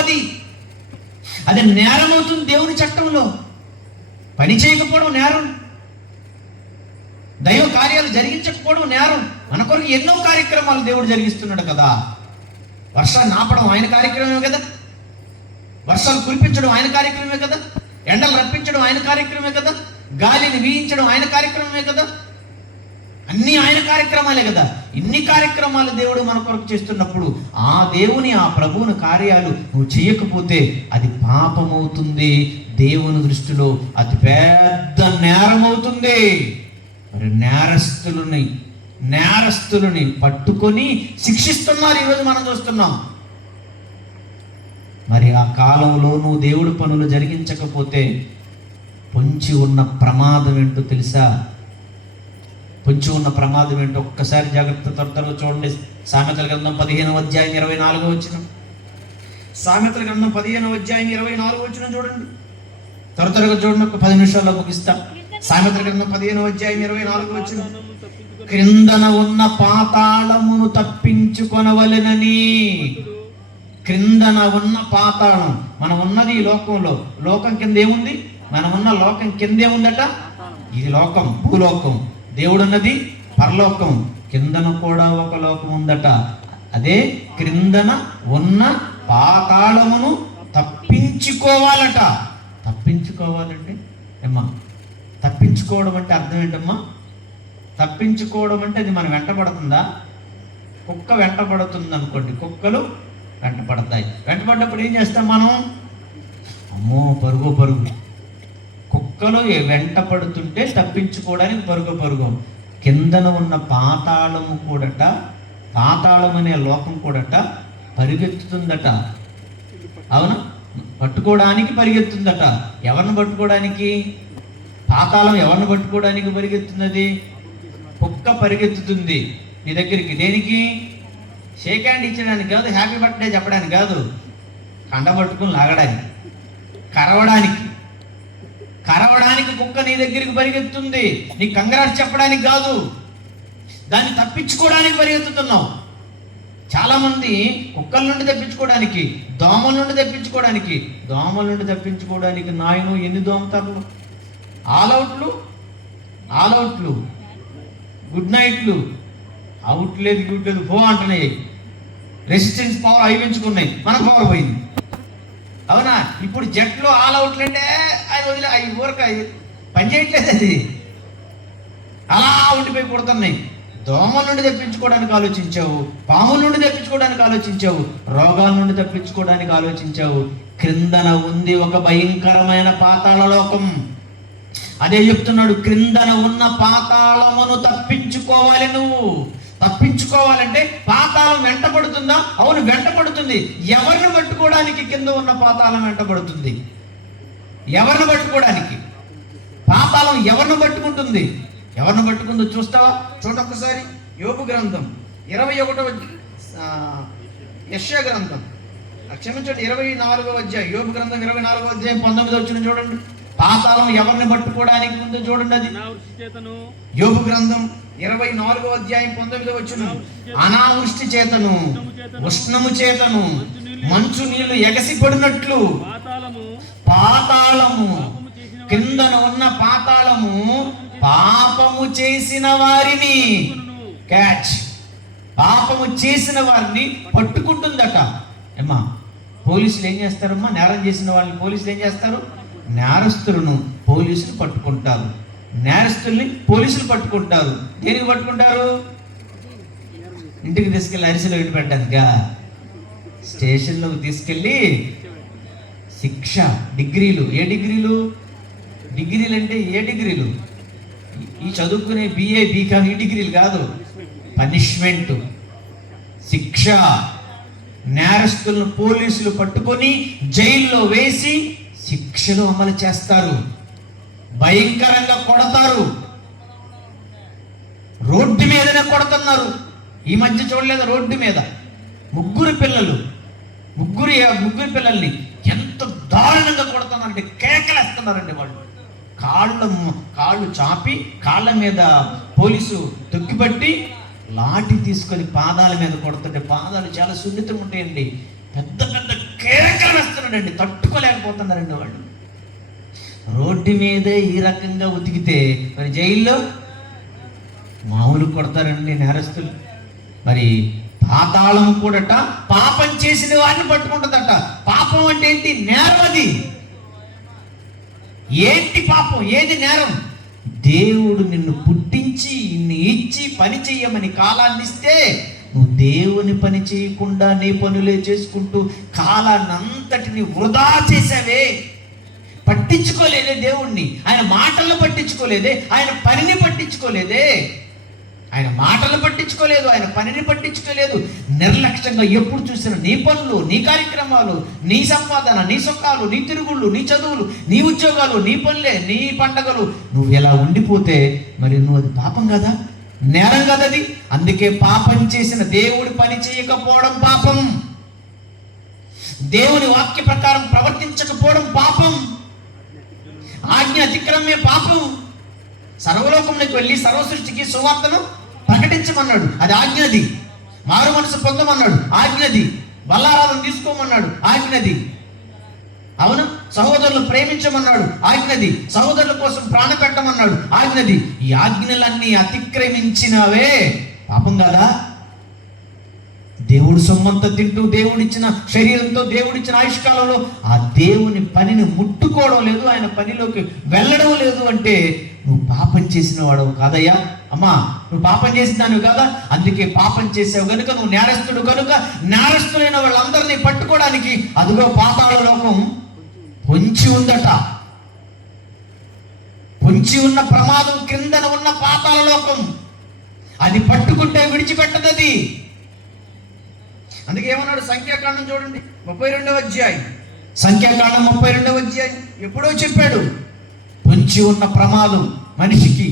అది నేరం అవుతుంది దేవుని చట్టంలో. పని చేయకపోవడం నేరం, దైవ కార్యాలు జరిగించకపోవడం నేరం. మన కొరకు ఎన్నో కార్యక్రమాలు దేవుడు జరిగిస్తున్నాడు కదా. వర్షాలు నాపడం ఆయన కార్యక్రమమే కదా, వర్షాలు కురిపించడం ఆయన కార్యక్రమమే కదా, ఎండలు రప్పించడం ఆయన కార్యక్రమమే కదా, గాలిని వీయించడం ఆయన కార్యక్రమమే కదా, అన్ని ఆయన కార్యక్రమాలే కదా. ఇన్ని కార్యక్రమాలు దేవుడు మన కొరకు చేస్తున్నప్పుడు ఆ దేవుని, ఆ ప్రభువుని కార్యాలు నువ్వు చేయకపోతే అది పాపం అవుతుంది. దేవుని దృష్టిలో అతి పెద్ద నేరం అవుతుంది. మరి నేరస్తులని పట్టుకొని శిక్షిస్తున్నారు ఈరోజు మనం చూస్తున్నాం. మరి ఆ కాలంలో నువ్వు దేవుడి పనులు జరిగించకపోతే పొంచి ఉన్న ప్రమాదం ఏంటో తెలుసా? పొంచి ఉన్న ప్రమాదం ఏంటో ఒక్కసారి జాగ్రత్త త్వరగా చూడండి. సామెతల గ్రంథం 15వ అధ్యాయం 24వ వచనం. సామెతల గ్రంథం 15వ అధ్యాయం 24వ వచనం చూడండి. త్వరగా చూడండి, ఒక 10 నిమిషాల్లో ముగిస్తా. సామెతల గ్రంథం 15వ అధ్యాయం 24వ వచనం. క్రిందన ఉన్న పాతాళమును తప్పించుకొనవలెనని. క్రిందన ఉన్న పాతాళం, మనం ఉన్నది ఈ లోకంలో. లోకం కింద ఏముంది? మనం ఉన్న లోకం కిందే ఉందట. ఇది లోకం, భూలోకం. దేవుడు అన్నది పరలోకం. కిందన కూడా ఒక లోకం ఉందట. అదే క్రిందన ఉన్న పాతాళమును తప్పించుకోవాలట. తప్పించుకోవాలంటే ఏమ్మా? తప్పించుకోవడం అంటే అర్థం ఏంటమ్మా? తప్పించుకోవడం అంటే అది మనం వెంటబడుతుందా? కుక్క వెంటబడుతుంది అనుకోండి, కుక్కలు వెంటబడతాయి. వెంటబడ్డప్పుడు ఏం చేస్తాం మనం? అమ్మో పరుగు. కుక్కలు వెంట పడుతుంటే తప్పించుకోవడానికి పరుగు. కిందన ఉన్న పాతాళము కూడట, పాతాళం అనే లోకం కూడట పరిగెత్తుతుందట. అవునా? పట్టుకోవడానికి పరిగెత్తుందట. ఎవరిని పట్టుకోవడానికి? పాతాళం ఎవరిని పట్టుకోవడానికి పరిగెత్తున్నది? కుక్క పరిగెత్తుతుంది నీ దగ్గరికి. దేనికి? షేక్ హ్యాండ్ ఇచ్చడానికి కాదు, హ్యాపీ బర్త్డే చెప్పడానికి కాదు, కండ పట్టుకుని లాగడానికి, కరవడానికి కుక్క నీ దగ్గరికి పరిగెత్తుంది. నీ కంగ్రాట్స్ చెప్పడానికి కాదు, దాన్ని తప్పించుకోవడానికి పరిగెత్తుతున్నావు. చాలా మంది కుక్కల నుండి తప్పించుకోవడానికి, దోమల నుండి తప్పించుకోవడానికి నాయను ఎన్ని దోమతర్లు, ఆల్అవుట్లు, గుడ్ నైట్లు, అవుట్ లేదు పో అంటున్నాయి. రెసిస్టెన్స్ పవర్ అవి పెంచుకున్నాయి, మన పవర్ పోయింది. అవునా? ఇప్పుడు జట్లో ఆల్అవుట్లు అంటే అది వదిలే, అవి ఊరక పని చేయట్లేదు. అది అలా ఉండిపోయి కొడుతున్నాయి. దోమల నుండి తప్పించుకోవడానికి ఆలోచించావు, పాముల నుండి తప్పించుకోవడానికి ఆలోచించావు, రోగాల నుండి తప్పించుకోవడానికి ఆలోచించావు. క్రిందన ఉంది ఒక భయంకరమైన పాతాళ లోకం. అదే చెప్తున్నాడు, క్రిందన ఉన్న పాతాళమును తప్పించుకోవాలి. నువ్వు తప్పించుకోవాలంటే పాతాళం వెంటబడుతుందా? అవును, వెంటబడుతుంది. ఎవరిని పట్టుకోవడానికి కింద ఉన్న పాతాళం వెంటబడుతుంది? ఎవరిని పట్టుకోవడానికి? పాతాళం ఎవరిని పట్టుకుంటుంది? ఎవరిని పట్టుకుందో చూస్తావా? చూడొక్కసారి. యోబు గ్రంథం 21వ యెషయా గ్రంథం, క్షమించండి, 24వ అధ్యాయం. యోబు గ్రంథం 24వ అధ్యాయం 19వ వచనం చూడండి. పాతాళం ఎవరిని పట్టుకోవడానికి ఉందో చూడండి. అది నా వృష్టి చేతను, యోబు గ్రంథం 24వ అధ్యాయం 19వ వచనం. అనావృష్టి చేతను, ఉష్ణము చేతను మంచు నీళ్లు ఎగసిపడినట్లు పాతాళము కిందన ఉన్న పాతాళము పాపము చేసిన వారిని క్యాచ్, పాపము చేసిన వారిని పట్టుకుంటుందట. ఏమ్మా, పోలీసులు ఏం చేస్తారమ్మా? నేరం చేసిన వాళ్ళని పోలీసులు ఏం చేస్తారు? నేరస్తులను పోలీసులు పట్టుకుంటారు, నేరస్తుల్ని పోలీసులు పట్టుకుంటారు. దేనికి పట్టుకుంటారు? ఇంటికి తీసుకెళ్ళి అరిసెలు పెట్టి పెట్టానుగా, స్టేషన్లోకి తీసుకెళ్ళి శిక్ష, డిగ్రీలు. ఏ డిగ్రీలు? డిగ్రీలు అంటే ఏ డిగ్రీలు? ఈ చదువుకునే బిఏ బీకామ్ ఈ డిగ్రీలు కాదు. పనిష్మెంట్, శిక్ష. నేరస్తులను పోలీసులు పట్టుకొని జైల్లో వేసి శిక్షలు అమలు చేస్తారు, భయంకరంగా కొడతారు. రోడ్డు మీదనే కొడుతున్నారు. ఈ మధ్య చూడలేదు, రోడ్డు మీద ముగ్గురు పిల్లల్ని ఎంత దారుణంగా కొడుతున్నారంటే కేకలేస్తున్నారండి వాళ్ళు. కాళ్ళు చాపి కాళ్ళ మీద పోలీసు తొక్కిపట్టి లాఠీ తీసుకొని పాదాల మీద కొడుతుంటే పాదాలు చాలా సున్నితంగా ఉంటాయండి. పెద్ద పెద్ద కేకలు వేస్తున్నాడండి, తట్టుకోలేకపోతున్నారండి వాళ్ళు. రోడ్డు మీదే ఈ రకంగా ఉతికితే మరి జైల్లో మామూలు కొడతారండి నేరస్తులు. మరి పాతాళం కూడట పాపం చేసిన వారిని పట్టుకుంటుందట. పాపం అంటే ఏంటి? నేరం. అది ఏంటి పాపం? ఏది నేరం? దేవుడు నిన్ను పుట్టించి నిన్ను ఇచ్చి పని చెయ్యమని కాలాన్ని ఇస్తే నువ్వు దేవుని పని చేయకుండా నీ పనులే చేసుకుంటూ కాలాన్ని అంతటిని వృధా చేసావే. పట్టించుకోలేదే దేవుణ్ణి, ఆయన మాటలను పట్టించుకోలేదే, ఆయన పనిని పట్టించుకోలేదే. ఆయన మాటలు పట్టించుకోలేదు, ఆయన పనిని పట్టించుకోలేదు. నిర్లక్ష్యంగా ఎప్పుడు చూసినా నీ పనులు, నీ కార్యక్రమాలు, నీ సంపాదన, నీ సొక్కాలు, నీ తిరుగుళ్ళు, నీ చదువులు, నీ ఉద్యోగాలు, నీ పనులే, నీ పండగలు, నువ్వు ఎలా ఉండిపోతే మరి నువ్వు అది పాపం కదా, నేరం కదా అది. అందుకే పాపం చేసిన దేవుడి పని చేయకపోవడం పాపం, దేవుని వాక్య ప్రకారం ప్రవర్తించకపోవడం పాపం, ఆజ్ఞ అతిక్రమే పాపం. సర్వలోకంలోకి వెళ్ళి సర్వ సృష్టికి సువార్తను ప్రకటించమన్నాడు, అది ఆజ్ఞది. మారు మనసు పొందమన్నాడు, ఆజ్ఞది. బల్లారాధన తీసుకోమన్నాడు, ఆజ్ఞది. అవును, సహోదరులు ప్రేమించమన్నాడు, ఆజ్ఞది. సహోదరుల కోసం ప్రాణ పెట్టమన్నాడు, ఆజ్ఞది. ఈ ఆజ్ఞలన్నీ అతిక్రమించినవే పాపం కదా. దేవుడు సొమ్మంతా తింటూ దేవుడిచ్చిన శరీరంతో దేవుడిచ్చిన ఆయుష్కాలంలో ఆ దేవుని పనిని ముట్టుకోవడం లేదు, ఆయన పనిలోకి వెళ్ళడం లేదు అంటే నువ్వు పాపం చేసిన వాడవు కాదయ్యా. అమ్మా, నువ్వు పాపం చేసినావు కదా, అందుకే పాపం చేసావు కనుక నువ్వు నేరస్తుడు కనుక నేరస్తులైన వాళ్ళందరినీ పట్టుకోవడానికి అదిగో పాతాళ లోకం పొంచి ఉందట. పొంచి ఉన్న ప్రమాదం క్రిందన ఉన్న పాతాళ లోకం, అది పట్టుకుంటే విడిచిపెట్టదు అది. అందుకే ఏమన్నాడు? సంఖ్యాకాండం చూడండి 32వ అధ్యాయం. సంఖ్యాకాండం 32వ అధ్యాయం ఎప్పుడో చెప్పాడు పొంచి ఉన్న ప్రమాదం మనిషికి.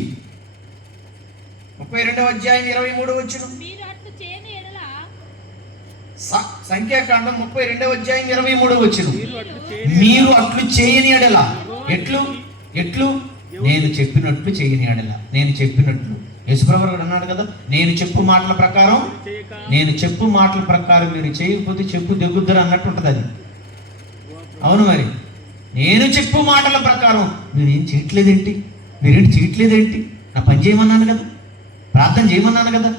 32వ అధ్యాయం 23వ వచనం. సంఖ్యాకాండం 32వ అధ్యాయం 23వ వచనం. మీరు అట్లు చేయని ఎడల. ఎట్లు? నేను చెప్పినట్లు చేయని ఎడల. నేను చెప్పినట్లు యేసుప్రభువు కూడా అన్నాడు కదా, నేను చెప్పు మాటల ప్రకారం మీరు చేయకపోతే చెప్పు దెగ్గుద్దరు అన్నట్టు ఉంటుంది అది. అవును, మరి నేను చెప్పు మాటల ప్రకారం మీరేం చేయట్లేదేంటి? నా పని చేయమన్నాను కదా, ప్రార్థన చేయమన్నాను కదా,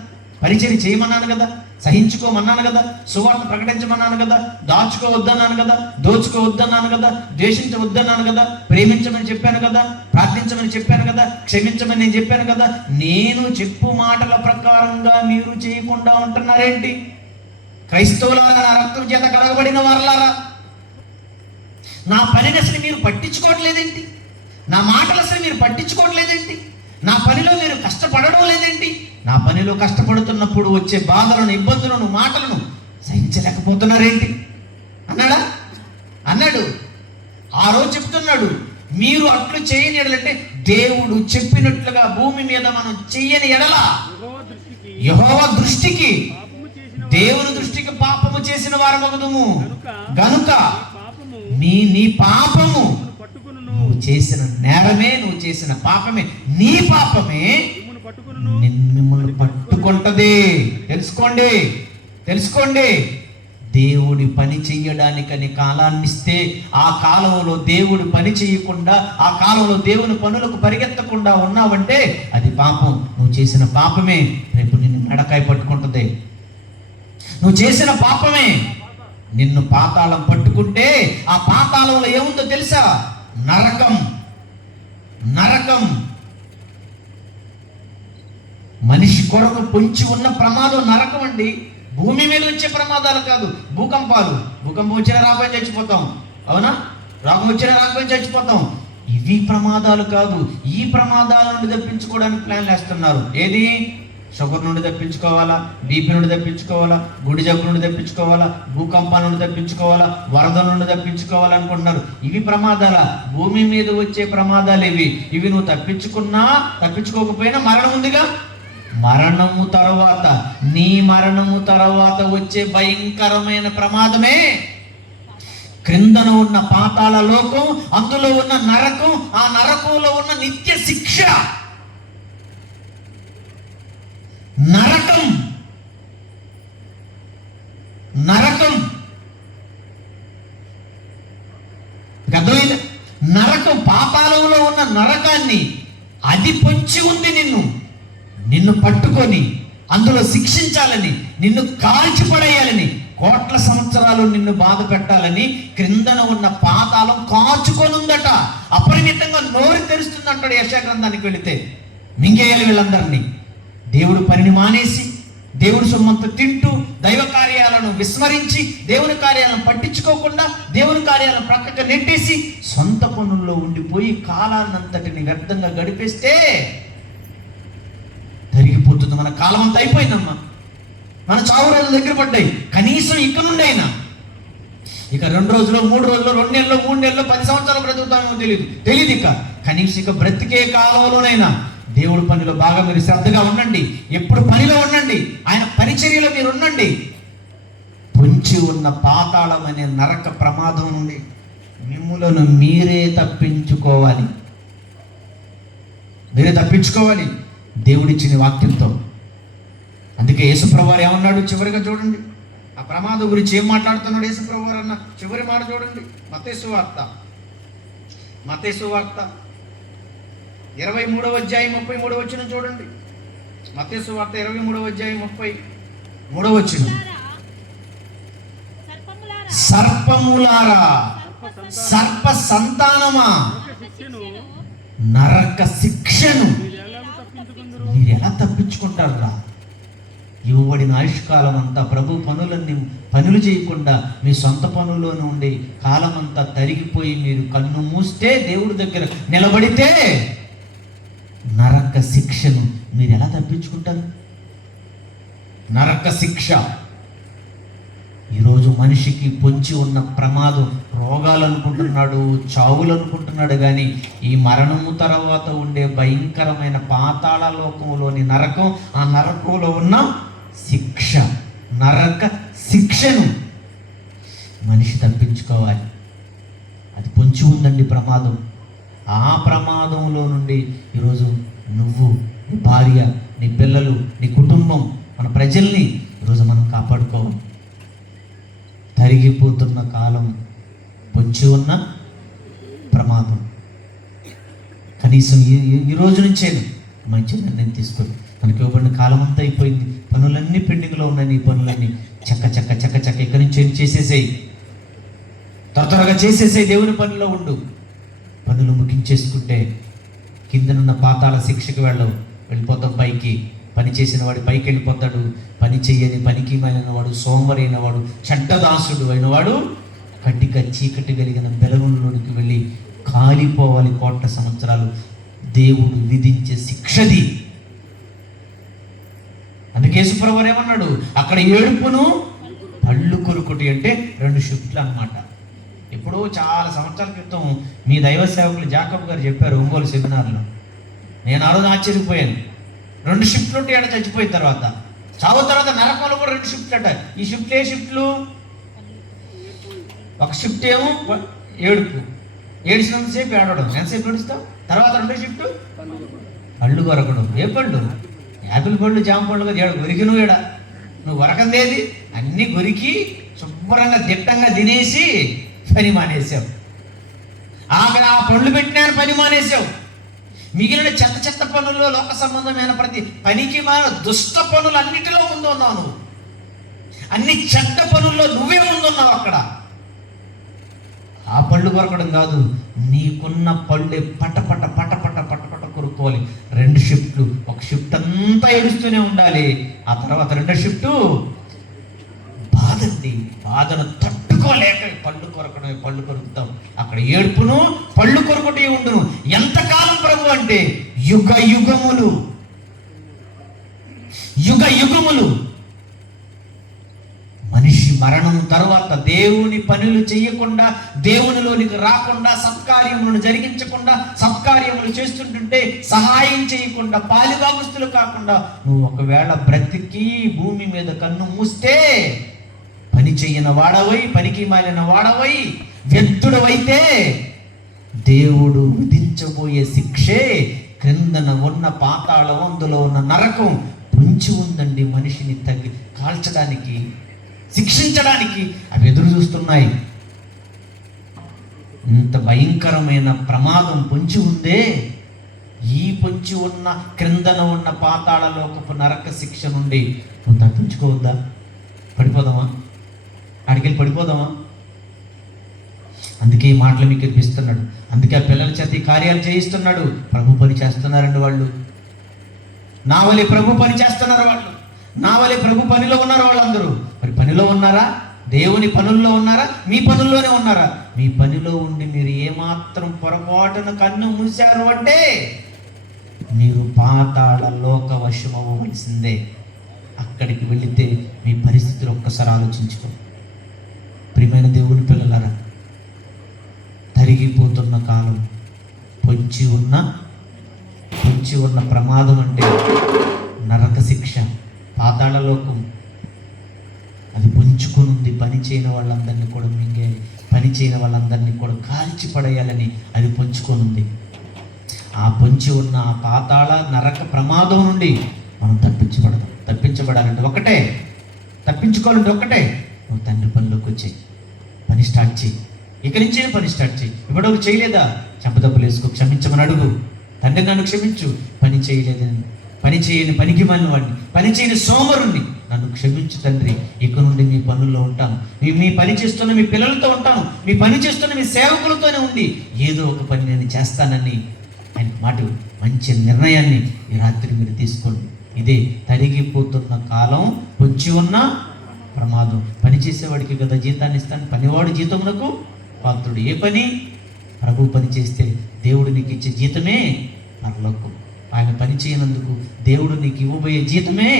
పరిచర్య చేయమన్నాను కదా, సహించుకోమన్నాను కదా, సువార్త ప్రకటించమన్నాను కదా, దాచుకోవద్దన్నాను కదా, దోచుకోవద్దన్నాను కదా, ద్వేషించవద్దన్నాను కదా, ప్రేమించమని చెప్పాను కదా, ప్రార్థించమని చెప్పాను కదా, క్షమించమని నేను చెప్పాను కదా. నేను చెప్పు మాటల ప్రకారంగా మీరు చేయకుండా ఉంటున్నారేంటి? క్రైస్తవులారా, నా రక్తం చేత కడగబడిన వారలారా, నా పనిని అసలు మీరు పట్టించుకోవట్లేదేంటి? నా మాటలు అసలు మీరు పట్టించుకోవట్లేదేంటి? నా పనిలో మీరు కష్టపడడం లేదేంటి? నా పనిలో కష్టపడుతున్నప్పుడు వచ్చే బాధలను, ఇబ్బందులను, మాటలను సహించలేకపోతున్నారేంటి అన్నాడు. ఆ రోజు చెప్తున్నాడు, మీరు అట్లు చేయని ఎడలంటే దేవుడు చెప్పినట్లుగా భూమి మీద మనం చెయ్యని ఎడల యెహోవా దృష్టికి, దేవుని దృష్టికి పాపము చేసిన వారమగుదుము గనుక నీ పాపము నువ్వు చేసిన నేరమే, నువ్వు చేసిన పాపమే, నీ పాపమే మిమ్మల్ని పట్టుకుంటది. తెలుసుకోండి. దేవుడి పని చెయ్యడానికని కాలాన్ని ఇస్తే, ఆ కాలంలో దేవుడు పని చేయకుండా, ఆ కాలంలో దేవుని పనులకు పరిగెత్తకుండా ఉన్నావంటే అది పాపం. నువ్వు చేసిన పాపమే రేపు నిన్ను మెడకాయ పట్టుకుంటుంది. నువ్వు చేసిన పాపమే నిన్ను పాతాళం పట్టుకుంటే, ఆ పాతాళంలో ఏముందో తెలుసా? నరకం. మనిషి కొరకు పొంచి ఉన్న ప్రమాదం నరకం అండి. భూమి మీద వచ్చే ప్రమాదాలు కాదు, భూకంపం వచ్చినా రాకపోయి చచ్చిపోతాం, అవునా? రోగం వచ్చినా రాకపోయి చచ్చిపోతాం. ఇవి ప్రమాదాలు కాదు. ఈ ప్రమాదాల నుండి తప్పించుకోవడానికి ప్లాన్లు వేస్తున్నారు. ఏది? షుగర్ నుండి తప్పించుకోవాలా, బీపీ నుండి తప్పించుకోవాలా, గుండె జబ్బు నుండి తప్పించుకోవాలా, భూకంపం నుండి తప్పించుకోవాలా, వరద నుండి తప్పించుకోవాలనుకుంటున్నారు. ఇవి ప్రమాదాలా? భూమి మీద వచ్చే ప్రమాదాలు ఇవి నువ్వు తప్పించుకోకపోయినా మరణం ఉందిగా. నీ మరణము తర్వాత వచ్చే భయంకరమైన ప్రమాదమే క్రిందన ఉన్న పాతాళ లోకం, అందులో ఉన్న నరకం, ఆ నరకంలో ఉన్న నిత్య శిక్ష. నరకం అర్థమైందా? నరకం, పాతాళంలో ఉన్న నరకాన్ని అది పొంచి ఉంది. నిన్ను పట్టుకొని అందులో శిక్షించాలని, నిన్ను కాల్చిపడేయాలని, కోట్ల సంవత్సరాలు నిన్ను బాధ పెట్టాలని క్రిందన ఉన్న పాతాళం కాచుకొనుందట. అపరిమితంగా నోరు తెరుస్తుందంటాడు యెషయా గ్రంథానికి వెళితే. మింగేయాలి వీళ్ళందరినీ. దేవుడు పనిని మానేసి, దేవుడు సొమ్మంతా తింటూ, దైవ కార్యాలను విస్మరించి, దేవుని కార్యాలను పట్టించుకోకుండా, దేవుని కార్యాలను ప్రక్కగా నెట్టేసి సొంత పనుల్లో ఉండిపోయి కాలాన్నంతటిని వ్యర్థంగా గడిపేస్తే తరిగిపోతుంది. మన కాలం అంతా అయిపోయిందమ్మా. మన చావు రోజులు దగ్గర పడ్డాయి. కనీసం ఇక నుండి అయినా ఇక 2 రోజులు, 3 రోజులు, 2 నెలలు, 3 నెలలు, 10 సంవత్సరాలు బ్రతుకుతామో తెలియదు. కనీసం ఇక బ్రతికే కాలంలోనైనా దేవుడి పనిలో బాగా మీరు శ్రద్ధగా ఉండండి. ఎప్పుడు పనిలో ఉండండి, ఆయన పరిచర్యలో మీరు ఉండండి. పొంచి ఉన్న పాతాళం అనే నరక ప్రమాదం నుండి మిమ్ములను మీరే తప్పించుకోవాలి. దేవుడిచ్చిన వాక్యంతో. అందుకే యేసుప్రభువు వారు ఏమన్నాడు చివరిగా చూడండి. ఆ ప్రమాదం గురించి ఏం మాట్లాడుతున్నాడు యేసుప్రభువు వారు అన్న చివరి మాట చూడండి. మత్తయి సువార్త 23వ అధ్యాయం 33వ వచనం చూడండి. మత్తయి సువార్త 23వ అధ్యాయం 33వ వచనం. సర్పములారా, సర్ప సంతానమా, నరక శిక్షను మీరు ఎలా తప్పించుకుంటారా? ఇవ్వబడిన ఆయుష్కాలం అంతా ప్రభు పనులు చేయకుండా మీ సొంత పనుల్లోనే ఉండి కాలం అంతా తరిగిపోయి మీరు కన్ను మూస్తే, దేవుడి దగ్గర నిలబడితే నరక శిక్షను మీరు ఎలా తప్పించుకుంటారు? నరక శిక్ష. ఈరోజు మనిషికి పొంచి ఉన్న ప్రమాదం రోగాలు అనుకుంటున్నాడు, చావులు అనుకుంటున్నాడు, కానీ ఈ మరణము తర్వాత ఉండే భయంకరమైన పాతాళ లోకంలోని నరకం, ఆ నరకంలో ఉన్న శిక్ష, నరక శిక్షను మనిషి తప్పించుకోవాలి. అది పొంచి ఉందండి ప్రమాదం. ఆ ప్రమాదంలో నుండి ఈరోజు నువ్వు, నీ భార్య, నీ పిల్లలు, నీ కుటుంబం, మన ప్రజల్ని ఈరోజు మనం కాపాడుకోవాలి. తరిగిపోతున్న కాలం, పొంచి ఉన్న ప్రమాదం. కనీసం ఈ రోజు నుంచే మంచి నిర్ణయం తీసుకొని, మనకి ఇవ్వబడిన కాలం అంతా అయిపోయింది, పనులన్నీ పెండింగ్లో ఉన్నాయి, నీ పనులన్నీ చక్క ఇక్కడి నుంచి చేసేసేయి, త్వరగా చేసేసేయి. దేవుని పనిలో ఉండు. పనులు ముగించేసుకుంటే కిందనున్న పాతాళ శిక్షకు వెళ్ళిపోతాం పైకి. పని చేసిన వాడు పైకి వెళ్ళిపోతాడు. పని చెయ్యని, పనికి మాలిన వాడు, సోమరైన వాడు, చెడ్డదాసుడు అయిన వాడు కట్టిక చీకటి కలిగిన బెలగులోనికి వెళ్ళి కాలిపోవాలి కోట్ల సంవత్సరాలు. దేవుడు విధించే శిక్షది. అందుకే యేసుప్రభువు ఏమన్నాడు? అక్కడ ఏడుపును పళ్ళు కొరుకుటి. అంటే 2 షిఫ్ట్లు అన్నమాట. ఇప్పుడు చాలా సంవత్సరాల క్రితం మీ దైవ సేవకులు జాకబ్ గారు చెప్పారు ఒంగోలు సెమినార్లో. నేను ఆ రోజు ఆశ్చర్యపోయాను. 2 షిఫ్ట్లు ఉంటాయి అంటే చచ్చిపోయిన తర్వాత. చావు తర్వాత నరకంలో కూడా 2 షిఫ్ట్లు అంట. ఈ షిఫ్ట్లు ఏ షిఫ్ట్లు? ఒక షిఫ్ట్ ఏమో ఏడుపు, ఏడిసినంతసేపు ఏడవడం. ఎంతసేపు ఏడుస్తావు? తర్వాత రెండో షిఫ్ట్ పళ్ళు కొరకడం. ఏ పళ్ళు? యాపిల్ పళ్ళు, జామ పళ్ళు కదా. ఏడు కొరికి నువ్వు ఏడా నువ్వు వరకందేది అన్నీ కొరికి శుభ్రంగా దిట్టంగా తినేసి పని మానేసావు. ఆఖరి ఆ పళ్ళు పెట్టినాను పని మానేసావు. మిగిలిన చెత్త చెత్త పనుల్లో, లోక సంబంధమైన ప్రతి పనికి దుష్ట పనులు అన్నిటిలో ముందు ఉన్నావు నువ్వు. అన్ని చెత్త పనుల్లో నువ్వే ముందున్నావు అక్కడ. ఆ పళ్ళు కొరకడం కాదు, నీకున్న పళ్ళే పటపట పటపట పటపట కొరుక్కోవాలి. 2 షిఫ్ట్లు. ఒక షిఫ్ట్ అంతా ఏడుస్తూనే ఉండాలి. ఆ తర్వాత 2వ షిఫ్టు బాధండి. బాధను తట్టుకోలేక పళ్ళు కొరుకుతాం. అక్కడ ఏడుపును పళ్ళు కొరుకుటే ఉండును. ఎంతకాలం ప్రభు అంటే యుగ యుగములు. మనిషి మరణం తర్వాత దేవుని పనులు చేయకుండా, దేవునిలోనికి రాకుండా, సత్కార్యములను జరిగించకుండా, సత్కార్యములు చేస్తుంటుంటే సహాయం చేయకుండా, పాలిభాగస్తులు కాకుండా నువ్వు ఒకవేళ బ్రతికి భూమి మీద కన్ను మూస్తే పని చెయ్యన వాడవై, పనికి మాలిన వాడవై, వ్యర్థుడవైతే దేవుడు విధించబోయే శిక్షే క్రిందన ఉన్న పాతాళం, అందులో ఉన్న నరకం పొంచి ఉందండి. మనిషిని కాల్చడానికి, శిక్షించడానికి అవి ఎదురు చూస్తున్నాయి. ఇంత భయంకరమైన ప్రమాదం పొంచి ఉందే. ఈ పొంచి ఉన్న క్రిందన ఉన్న పాతాళ లోకపు నరక శిక్ష నుండి నువ్వు తప్పించుకోవద్దా? పడిపోదామా? ఆడికెళ్ళి పడిపోదామా? అందుకే ఈ మాటలు మీకు వినిపిస్తున్నాడు. అందుకే ఆ పిల్లల చేత ఈ కార్యాలు చేయిస్తున్నాడు. ప్రభు పని చేస్తున్నారండి వాళ్ళు. నా వలె ప్రభు పని చేస్తున్నారు వాళ్ళు. నా వలె ప్రభు పనిలో ఉన్నారు వాళ్ళందరూ. మరి పనిలో ఉన్నారా? దేవుని పనుల్లో ఉన్నారా? మీ పనుల్లోనే ఉన్నారా? మీ పనిలో ఉండి మీరు ఏమాత్రం పొరపాటున కన్ను మూశారు అంటే మీరు పాతాళ లోక వశమవ్వవలసిందే. అక్కడికి వెళితే మీ పరిస్థితులు ఒక్కసారి ఆలోచించుకో. ప్రియమైన దేవుని పిల్లలారా, తరిగిపోతున్న కాలం, పొంచి ఉన్న ప్రమాదం అంటే నరక శిక్ష, పాతాళ లోకం. అది పొంచుకొని ఉంది. పని చేయని వాళ్ళందరినీ కూడా మింగేయాలి, పని చేయని వాళ్ళందరినీ కూడా కాల్చి పడేయాలని అది పొంచుకొని ఉంది. ఆ పొంచి ఉన్న ఆ పాతాళ నరక ప్రమాదం నుండి మనం తప్పించబడాలంటే ఒకటే, తప్పించుకోవాలంటే ఒకటే, నువ్వు తండ్రి పనిలోకి వచ్చేయి, పని స్టార్ట్ చేయి. ఇక్కడి నుంచే పని స్టార్ట్ చేయి. ఇప్పటివరకు చేయలేదా? చెంపదప్పులు వేసుకో, క్షమించమని అడుగు. తండ్రి నన్ను క్షమించు, పని చేయలేదని, పని చేయని పనికి మాలిన వాడిని, పని చేయని సోమరుణ్ణి, నన్ను క్షమించు తండ్రి. ఇక నుండి మీ పనుల్లో ఉంటాను, మీ పని చేస్తున్న మీ పిల్లలతో ఉంటాను, మీ పని చేస్తున్న మీ సేవకులతోనే ఉండి ఏదో ఒక పని నేను చేస్తానని ఆయన మాట, మంచి నిర్ణయాన్ని ఈ రాత్రి మీరు తీసుకోండి. ఇదే తరిగిపోతున్న కాలం, పొంచి ఉన్న ప్రమాదం. పని చేసేవాడికి కదా జీతాన్ని ఇస్తాను, పనివాడు జీతమునకు పాత్రుడు. ఏ పని? ప్రభు పని చేస్తే దేవుడు నీకు ఇచ్చే జీతమే పరలోకం. ఆయన పని చేయనందుకు దేవుడు నీకు ఇవ్వబోయే జీతమే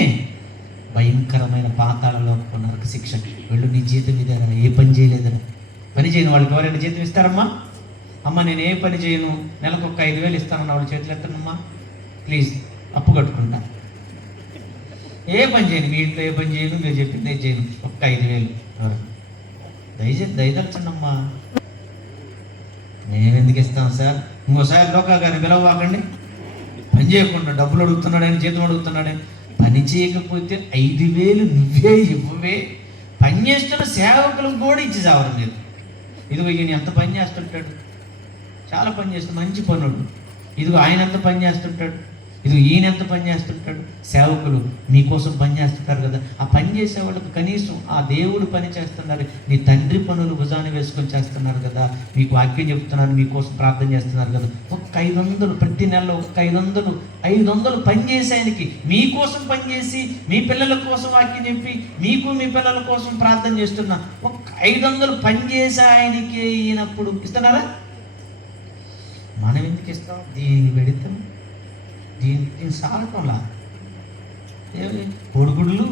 భయంకరమైన పాతాళలో నరక శిక్ష. వెళ్ళు, నీ జీతం ఇదేనా? ఏ పని చేయలేదని. పని చేయని వాళ్ళకి ఎవరైనా జీతం ఇస్తారమ్మా? అమ్మ నేను ఏ పని చేయను, నెలకు ఒక 5,000 ఇస్తానన్న వాళ్ళు చేతులు ఎత్తనమ్మా ప్లీజ్, అప్పు కట్టుకుంటా. ఏ పని చేయను, మీ ఇంట్లో ఏ పని చేయను, మీరు చెప్పింది ఏం చేయను, ఒక్క 5,000 దయదలచండమ్మా. మేము ఎందుకు ఇస్తాం సార్? ఇంకోసారి లోకా గారిని పిలవకండి. పని చేయకుండా డబ్బులు అడుగుతున్నాడని, జీతం అడుగుతున్నాడని. పని చేయకపోతే 5,000 నువ్వే ఇవ్వవే. పని చేస్తున్న సేవకులకు కూడా ఇచ్చి చావరు మీరు. ఇదిగో ఈయన ఎంత పని చేస్తుంటాడు, చాలా పని చేస్తాడు, మంచి పనుడు. ఇదిగో ఆయన ఎంత పని చేస్తుంటాడు, ఇదిగో ఈయన ఎంత పని చేస్తుంటాడు. సేవకులు మీకోసం పని చేస్తుంటారు కదా. ఆ పని చేసే వాళ్ళకు కనీసం ఆ దేవుడు పని చేస్తున్నారు, నీ తండ్రి పనులు భుజాన్ని వేసుకొని చేస్తున్నారు కదా, మీకు వాక్యం చెప్తున్నారు, మీకోసం ప్రార్థన చేస్తున్నారు కదా. ఒక 500 ప్రతి నెలలో ఒక 500 పని చేసి ఆయనకి మీకోసం పనిచేసి, మీ పిల్లల కోసం వాక్యం చెప్పి, మీకు మీ పిల్లల కోసం ప్రార్థన చేస్తున్నా. ఒక 500 పని చేసి ఆయనకి ఈయనప్పుడు ఇస్తున్నారా? మనం ఎందుకు ఇస్తాం? దీనికి పెడతాం, దీనికి సాగటంలా. కోడిగుడ్లు,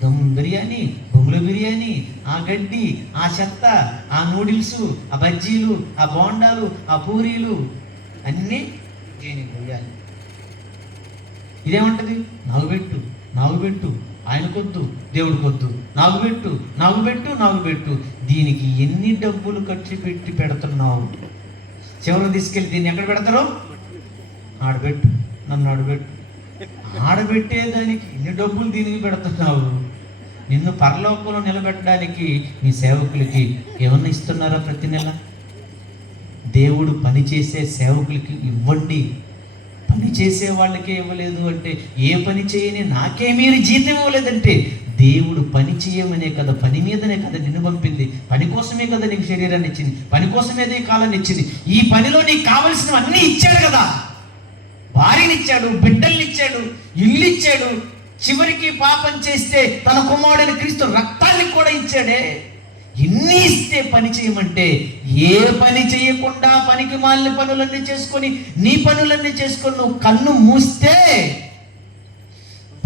దమ్ బిర్యానీ, బొంగుల బిర్యానీ, ఆ గడ్డి, ఆ చెత్త, ఆ నూడిల్స్, ఆ బజ్జీలు, ఆ బోండాలు, ఆ పూరీలు అన్నీ దీనికి పోయాలి. ఇదేమంటది? నాకు పెట్టు, ఆయనకొద్దు, దేవుడికొద్దు, నాకు పెట్టు. దీనికి ఎన్ని డబ్బులు ఖర్చు పెట్టి పెడుతున్నావు? చివరికి తీసుకెళ్ళి దీన్ని ఎక్కడ పెడతారు? ఆడబెట్టు, నన్ను ఆడబెట్టు. ఆడబెట్టేదానికి ఇన్ని డబ్బులు దీనికి పెడుతున్నావు. నిన్ను పరలోకంలో నిలబెట్టడానికి మీ సేవకులకి ఏమన్నా ఇస్తున్నారా? ప్రతి నెల దేవుడు పనిచేసే సేవకులకి ఇవ్వండి. పని చేసే వాళ్ళకే ఇవ్వలేదు అంటే, ఏ పని చేయని నాకే మీరు జీతం ఇవ్వలేదంటే, దేవుడు పని చేయమనే కదా, పని మీదనే కదా నిన్ను పంపింది. పని కోసమే కదా నీకు శరీరాన్ని ఇచ్చింది, పని కోసమేదే కాలాన్ని ఇచ్చింది. ఈ పనిలో నీకు కావలసినవన్నీ ఇచ్చాడు కదా. భార్యని ఇచ్చాడు, బిడ్డల్ని ఇచ్చాడు, ఇల్లు ఇచ్చాడు. చివరికి పాపం చేస్తే తన కుమారుడైన క్రీస్తు రక్తాన్ని కూడా ఇచ్చాడే. ఇన్ని ఇస్తే పని చేయమంటే, ఏ పని చేయకుండా పనికి మాలిన పనులన్నీ చేసుకొని, నీ పనులన్నీ చేసుకొని నువ్వు కన్ను మూస్తే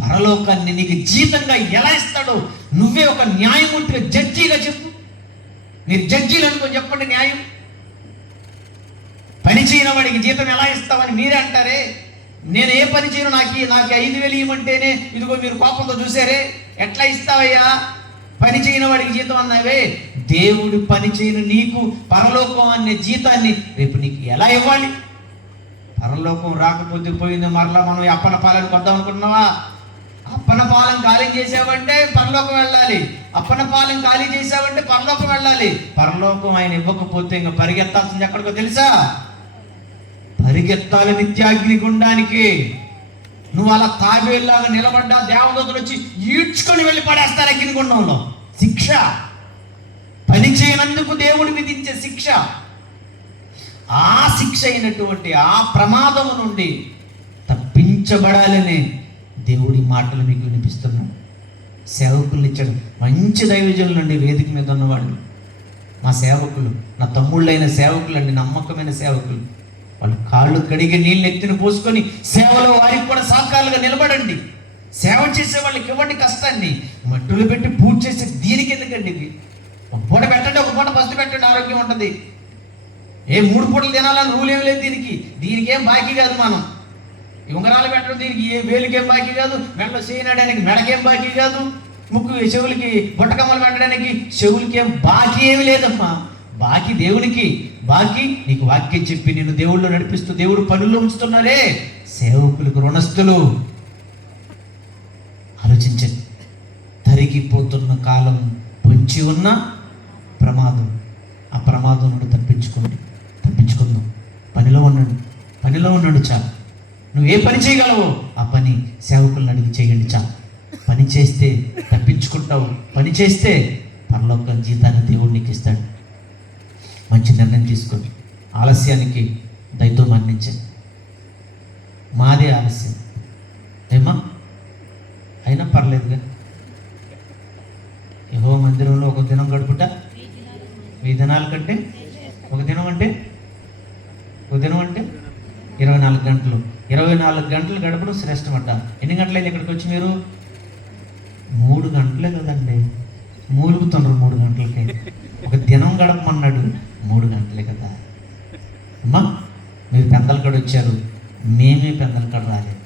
పరలోకాన్ని నీకు జీతంగా ఎలా ఇస్తాడో నువ్వే ఒక న్యాయమూర్తిగా, జడ్జిగా చెప్పు. మీరు జడ్జీలు అనుకో, చెప్పండి న్యాయం. పని చేయని వాడికి జీతం ఎలా ఇస్తామని మీరే అంటారే. నేను ఏ పని చేయను, నాకు 5,000 ఇవ్వమంటేనే ఇదిగో మీరు కోపంతో చూసారే, ఎట్లా ఇస్తావయ్యా పని చేయని వాడికి జీతం అన్నావే. దేవుడు పని చేయను నీకు పరలోకం అనే జీతాన్ని రేపు నీకు ఎలా ఇవ్వాలి? పరలోకం రాకపోతే పోయింది, మరలా మనం అప్పన పాలన కొద్దాం అనుకున్నావా? అప్పన పాలన ఖాళీ చేసావంటే పరలోకం వెళ్ళాలి, అప్పన పాలన ఖాళీ చేసావంటే పరలోకం వెళ్ళాలి. పరలోకం ఆయన ఇవ్వకపోతే ఇంకా పరిగెత్తాల్సింది ఎక్కడికో తెలుసా? పరిగెత్తాలి నిత్యాగ్ని గుండానికి. నువ్వు అలా తాబేలాగా నిలబడ్డా దేవదూతలు వచ్చి ఈడ్చుకొని వెళ్ళి పడేస్తారు అగ్నిగుండంలో. శిక్ష, పని చేయనందుకు దేవుడు విధించే శిక్ష. ఆ శిక్ష అయినటువంటి ఆ ప్రమాదము నుండి తప్పించబడాలనే దేవుడి మాటలు మీకు వినిపిస్తున్నాడు. సేవకుల్ని ఇచ్చాడు, మంచి దైవజనులు అండి వేదిక మీద ఉన్నవాళ్ళు. మా సేవకులు, నా తమ్ముళ్ళైన సేవకులు అండి, నమ్మకమైన సేవకులు. వాళ్ళు కాళ్ళు కడిగి నీళ్ళు ఎత్తిన పోసుకొని సేవలో వారికి కూడా సాకాలుగా నిలబడండి. సేవ చేసే వాళ్ళకి ఇవ్వండి కష్టాన్ని. మట్టులు పెట్టి పూజ చేసే దీనికి ఎందుకండి? ఇది ఒక పూట పెట్టండి, ఒక పూట ఫస్ట్ పెట్టండి, ఆరోగ్యం ఉంటుంది. 3 పూటలు తినాలని రూల్ ఏం లేదు దీనికి ఏం బాకీ కాదు. మనం ఉంగరాలు పెట్టడం దీనికి ఏ వేలుకేం బాకీ కాదు, మెడలో చేయడానికి మెడకేం బాకీ కాదు, చెవులకి బొట్టకమ్మలు పెట్టడానికి చెవులకి ఏం బాకీ ఏమి లేదమ్మా. బాకీ దేవునికి. బాకీ నీకు వాక్యం చెప్పి నిన్ను దేవుళ్ళు నడిపిస్తూ దేవుడు పనుల్లో ఉంచుతున్నారే సేవకులకు రుణస్థులు. ఆలోచించండి. తరిగిపోతున్న కాలం, పొంచి ఉన్న ప్రమాదం, ఆ ప్రమాదం నుండి తప్పించుకుందాం. పనిలో ఉన్నాడు చాలు. నువ్వు ఏ పని చేయగలవో ఆ పని సేవకులను అడిగి చేయండి చాలు. పని చేస్తే తప్పించుకుంటావు, పని చేస్తే పరలోక జీతాన్ని దేవుడు నీకు ఇస్తాడు. మంచి నిర్ణయం తీసుకొని ఆలస్యానికి దయతో మన్నించండి. మాదే ఆలస్యం ఏమా అయినా పర్లేదుగా. యెహోవా మందిరంలో ఒక దినం గడుపుట 1000 దినాల కంటే, ఒక దినం అంటే 24 గంటలు. 24 గంటలు గడపడం శ్రేష్టం అంట. ఎన్ని గంటలైంది ఇక్కడికి వచ్చి మీరు? 3 గంటలే కదండి. మూలుగుతున్నారు 3 గంటలకి. ఒక దినం గడపమన్నాడు, 3 గంటలే కదా అమ్మా. మీరు పెందలకాడ వచ్చారు, మేమే పెందలకాడ రాలేదు.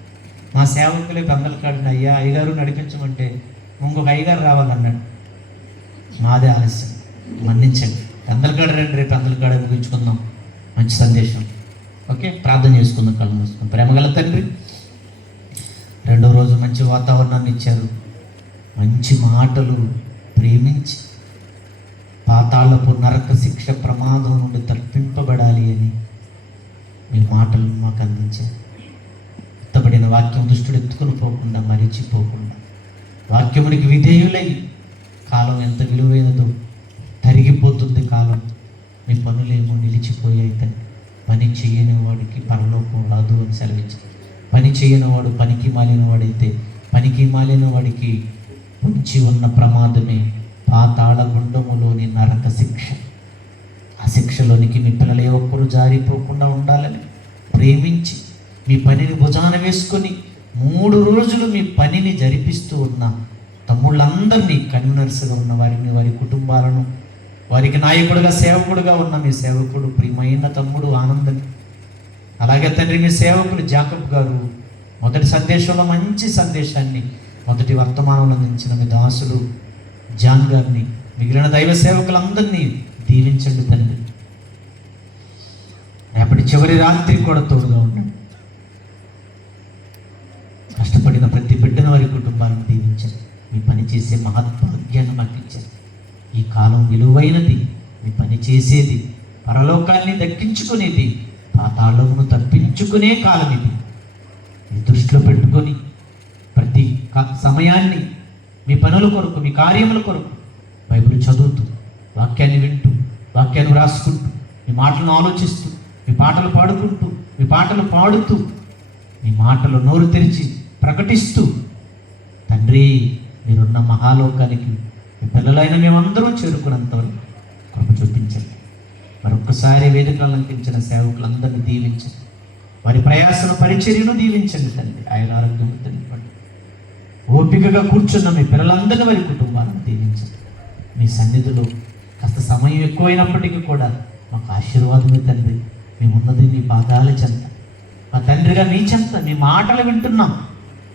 మా సేవకులే పెందలకాడిని అయ్యగారు నడిపించమంటే ఇంకొక అయ్యగారు రావాలన్నాడు. మాదే ఆలస్యం, మన్నించండి. పెందలకాడ రండి, రేపు పెందలకాడ ముగించుకుందాం. మంచి సందేశం. ఓకే, ప్రార్థన చేసుకుందాం, కళ్ళు మూసుకుందాం. ప్రేమగల తండ్రి, 2వ రోజు మంచి వాతావరణాన్ని ఇచ్చారు, మంచి మాటలు ప్రేమించి పాతాళపు నరక శిక్ష ప్రమాదం నుండి తప్పింపబడాలి అని మీ మాటలను మాకు అందించారు. ఎత్తబడిన వాక్యం దుష్టుడు ఎత్తుకుని పోకుండా, మరిచిపోకుండా వాక్యమునికి విధేయులై, కాలం ఎంత విలువైనదో, తరిగిపోతుంది కాలం. మీ పనులేమో నిలిచిపోయాయి తండ్రి. పని చేయని వాడికి పరలోకం రాదు అని సెలవించారు. పని చేయని వాడు పనికి మాలిన వాడైతే, పనికి మాలిన వాడికి పొంచి ఉన్న ప్రమాదమే పాతాళ గుండములోని నరక శిక్ష. ఆ శిక్షలోనికి మీ పిల్లలు ఏ ఒక్కరు జారిపోకుండా ఉండాలని ప్రేమించి మీ పనిని భుజాన వేసుకొని 3 రోజులు మీ పనిని జరిపిస్తూ ఉన్న తమ్ముళ్ళందరినీ, కన్వీనర్స్గా ఉన్న వారిని, వారి కుటుంబాలను, వారికి నాయకుడుగా సేవకుడుగా ఉన్న మీ సేవకుడు ప్రియమైన తమ్ముడు ఆనందని, అలాగే తండ్రి మీ సేవకుడు జాకబ్ గారు మొదటి సందేశంలో మంచి సందేశాన్ని, మొదటి వర్తమానంలో అందించిన మీ దాసుడు జాన్ గారిని, మిగిలిన దైవ సేవకులందరినీ దీవించండి తండ్రి. రేపటి చివరి రాత్రి కూడా తోడుగా ఉండండి. కష్టపడిన ప్రతి బిడ్డను వారి కుటుంబాలను దీవించండి. మీ పని చేసే మహద్భాగ్యాన్ని మాకు ఇచ్చారు. ఈ కాలం విలువైనది. మీ పని చేసేది, పరలోకాన్ని దక్కించుకునేది, పాతాళమును తప్పించుకునే కాలం ఇది. మీ దృష్టిలో పెట్టుకొని ప్రతి సమయాన్ని మీ పనుల కొరకు, మీ కార్యముల కొరకు బైబిల్ చదువుతూ, వాక్యాన్ని వింటూ, వాక్యాన్ని రాసుకుంటూ, మీ మాటలను ఆలోచిస్తూ, మీ పాటలు పాడుకుంటూ, మీ పాటలు పాడుతూ, మీ మాటలు నోరు తెరిచి ప్రకటిస్తూ, తండ్రి మీరున్న మహాలోకానికి మీ పిల్లలైన మేమందరం చేరుకున్నంతవరకు కృప చూపించండి. మరొక్కసారి వేదికలు అలంకరించిన సేవకులందరినీ దీవించండి. వారి ప్రయాసన పరిచర్యను దీవించండి తండ్రి. ఆయన ఆరోగ్యం తెలియపండి. ఓపికగా కూర్చున్న మీ పిల్లలందరినీ వారి కుటుంబాలను దీవించండి. మీ సన్నిధిలో కాస్త సమయం ఎక్కువైనప్పటికీ కూడా మాకు ఆశీర్వాదమే తండ్రి. మేమున్నది మీ పాదాల చెంత, మా తండ్రిగా మీ చెంత. మీ మాటలు వింటున్నాం,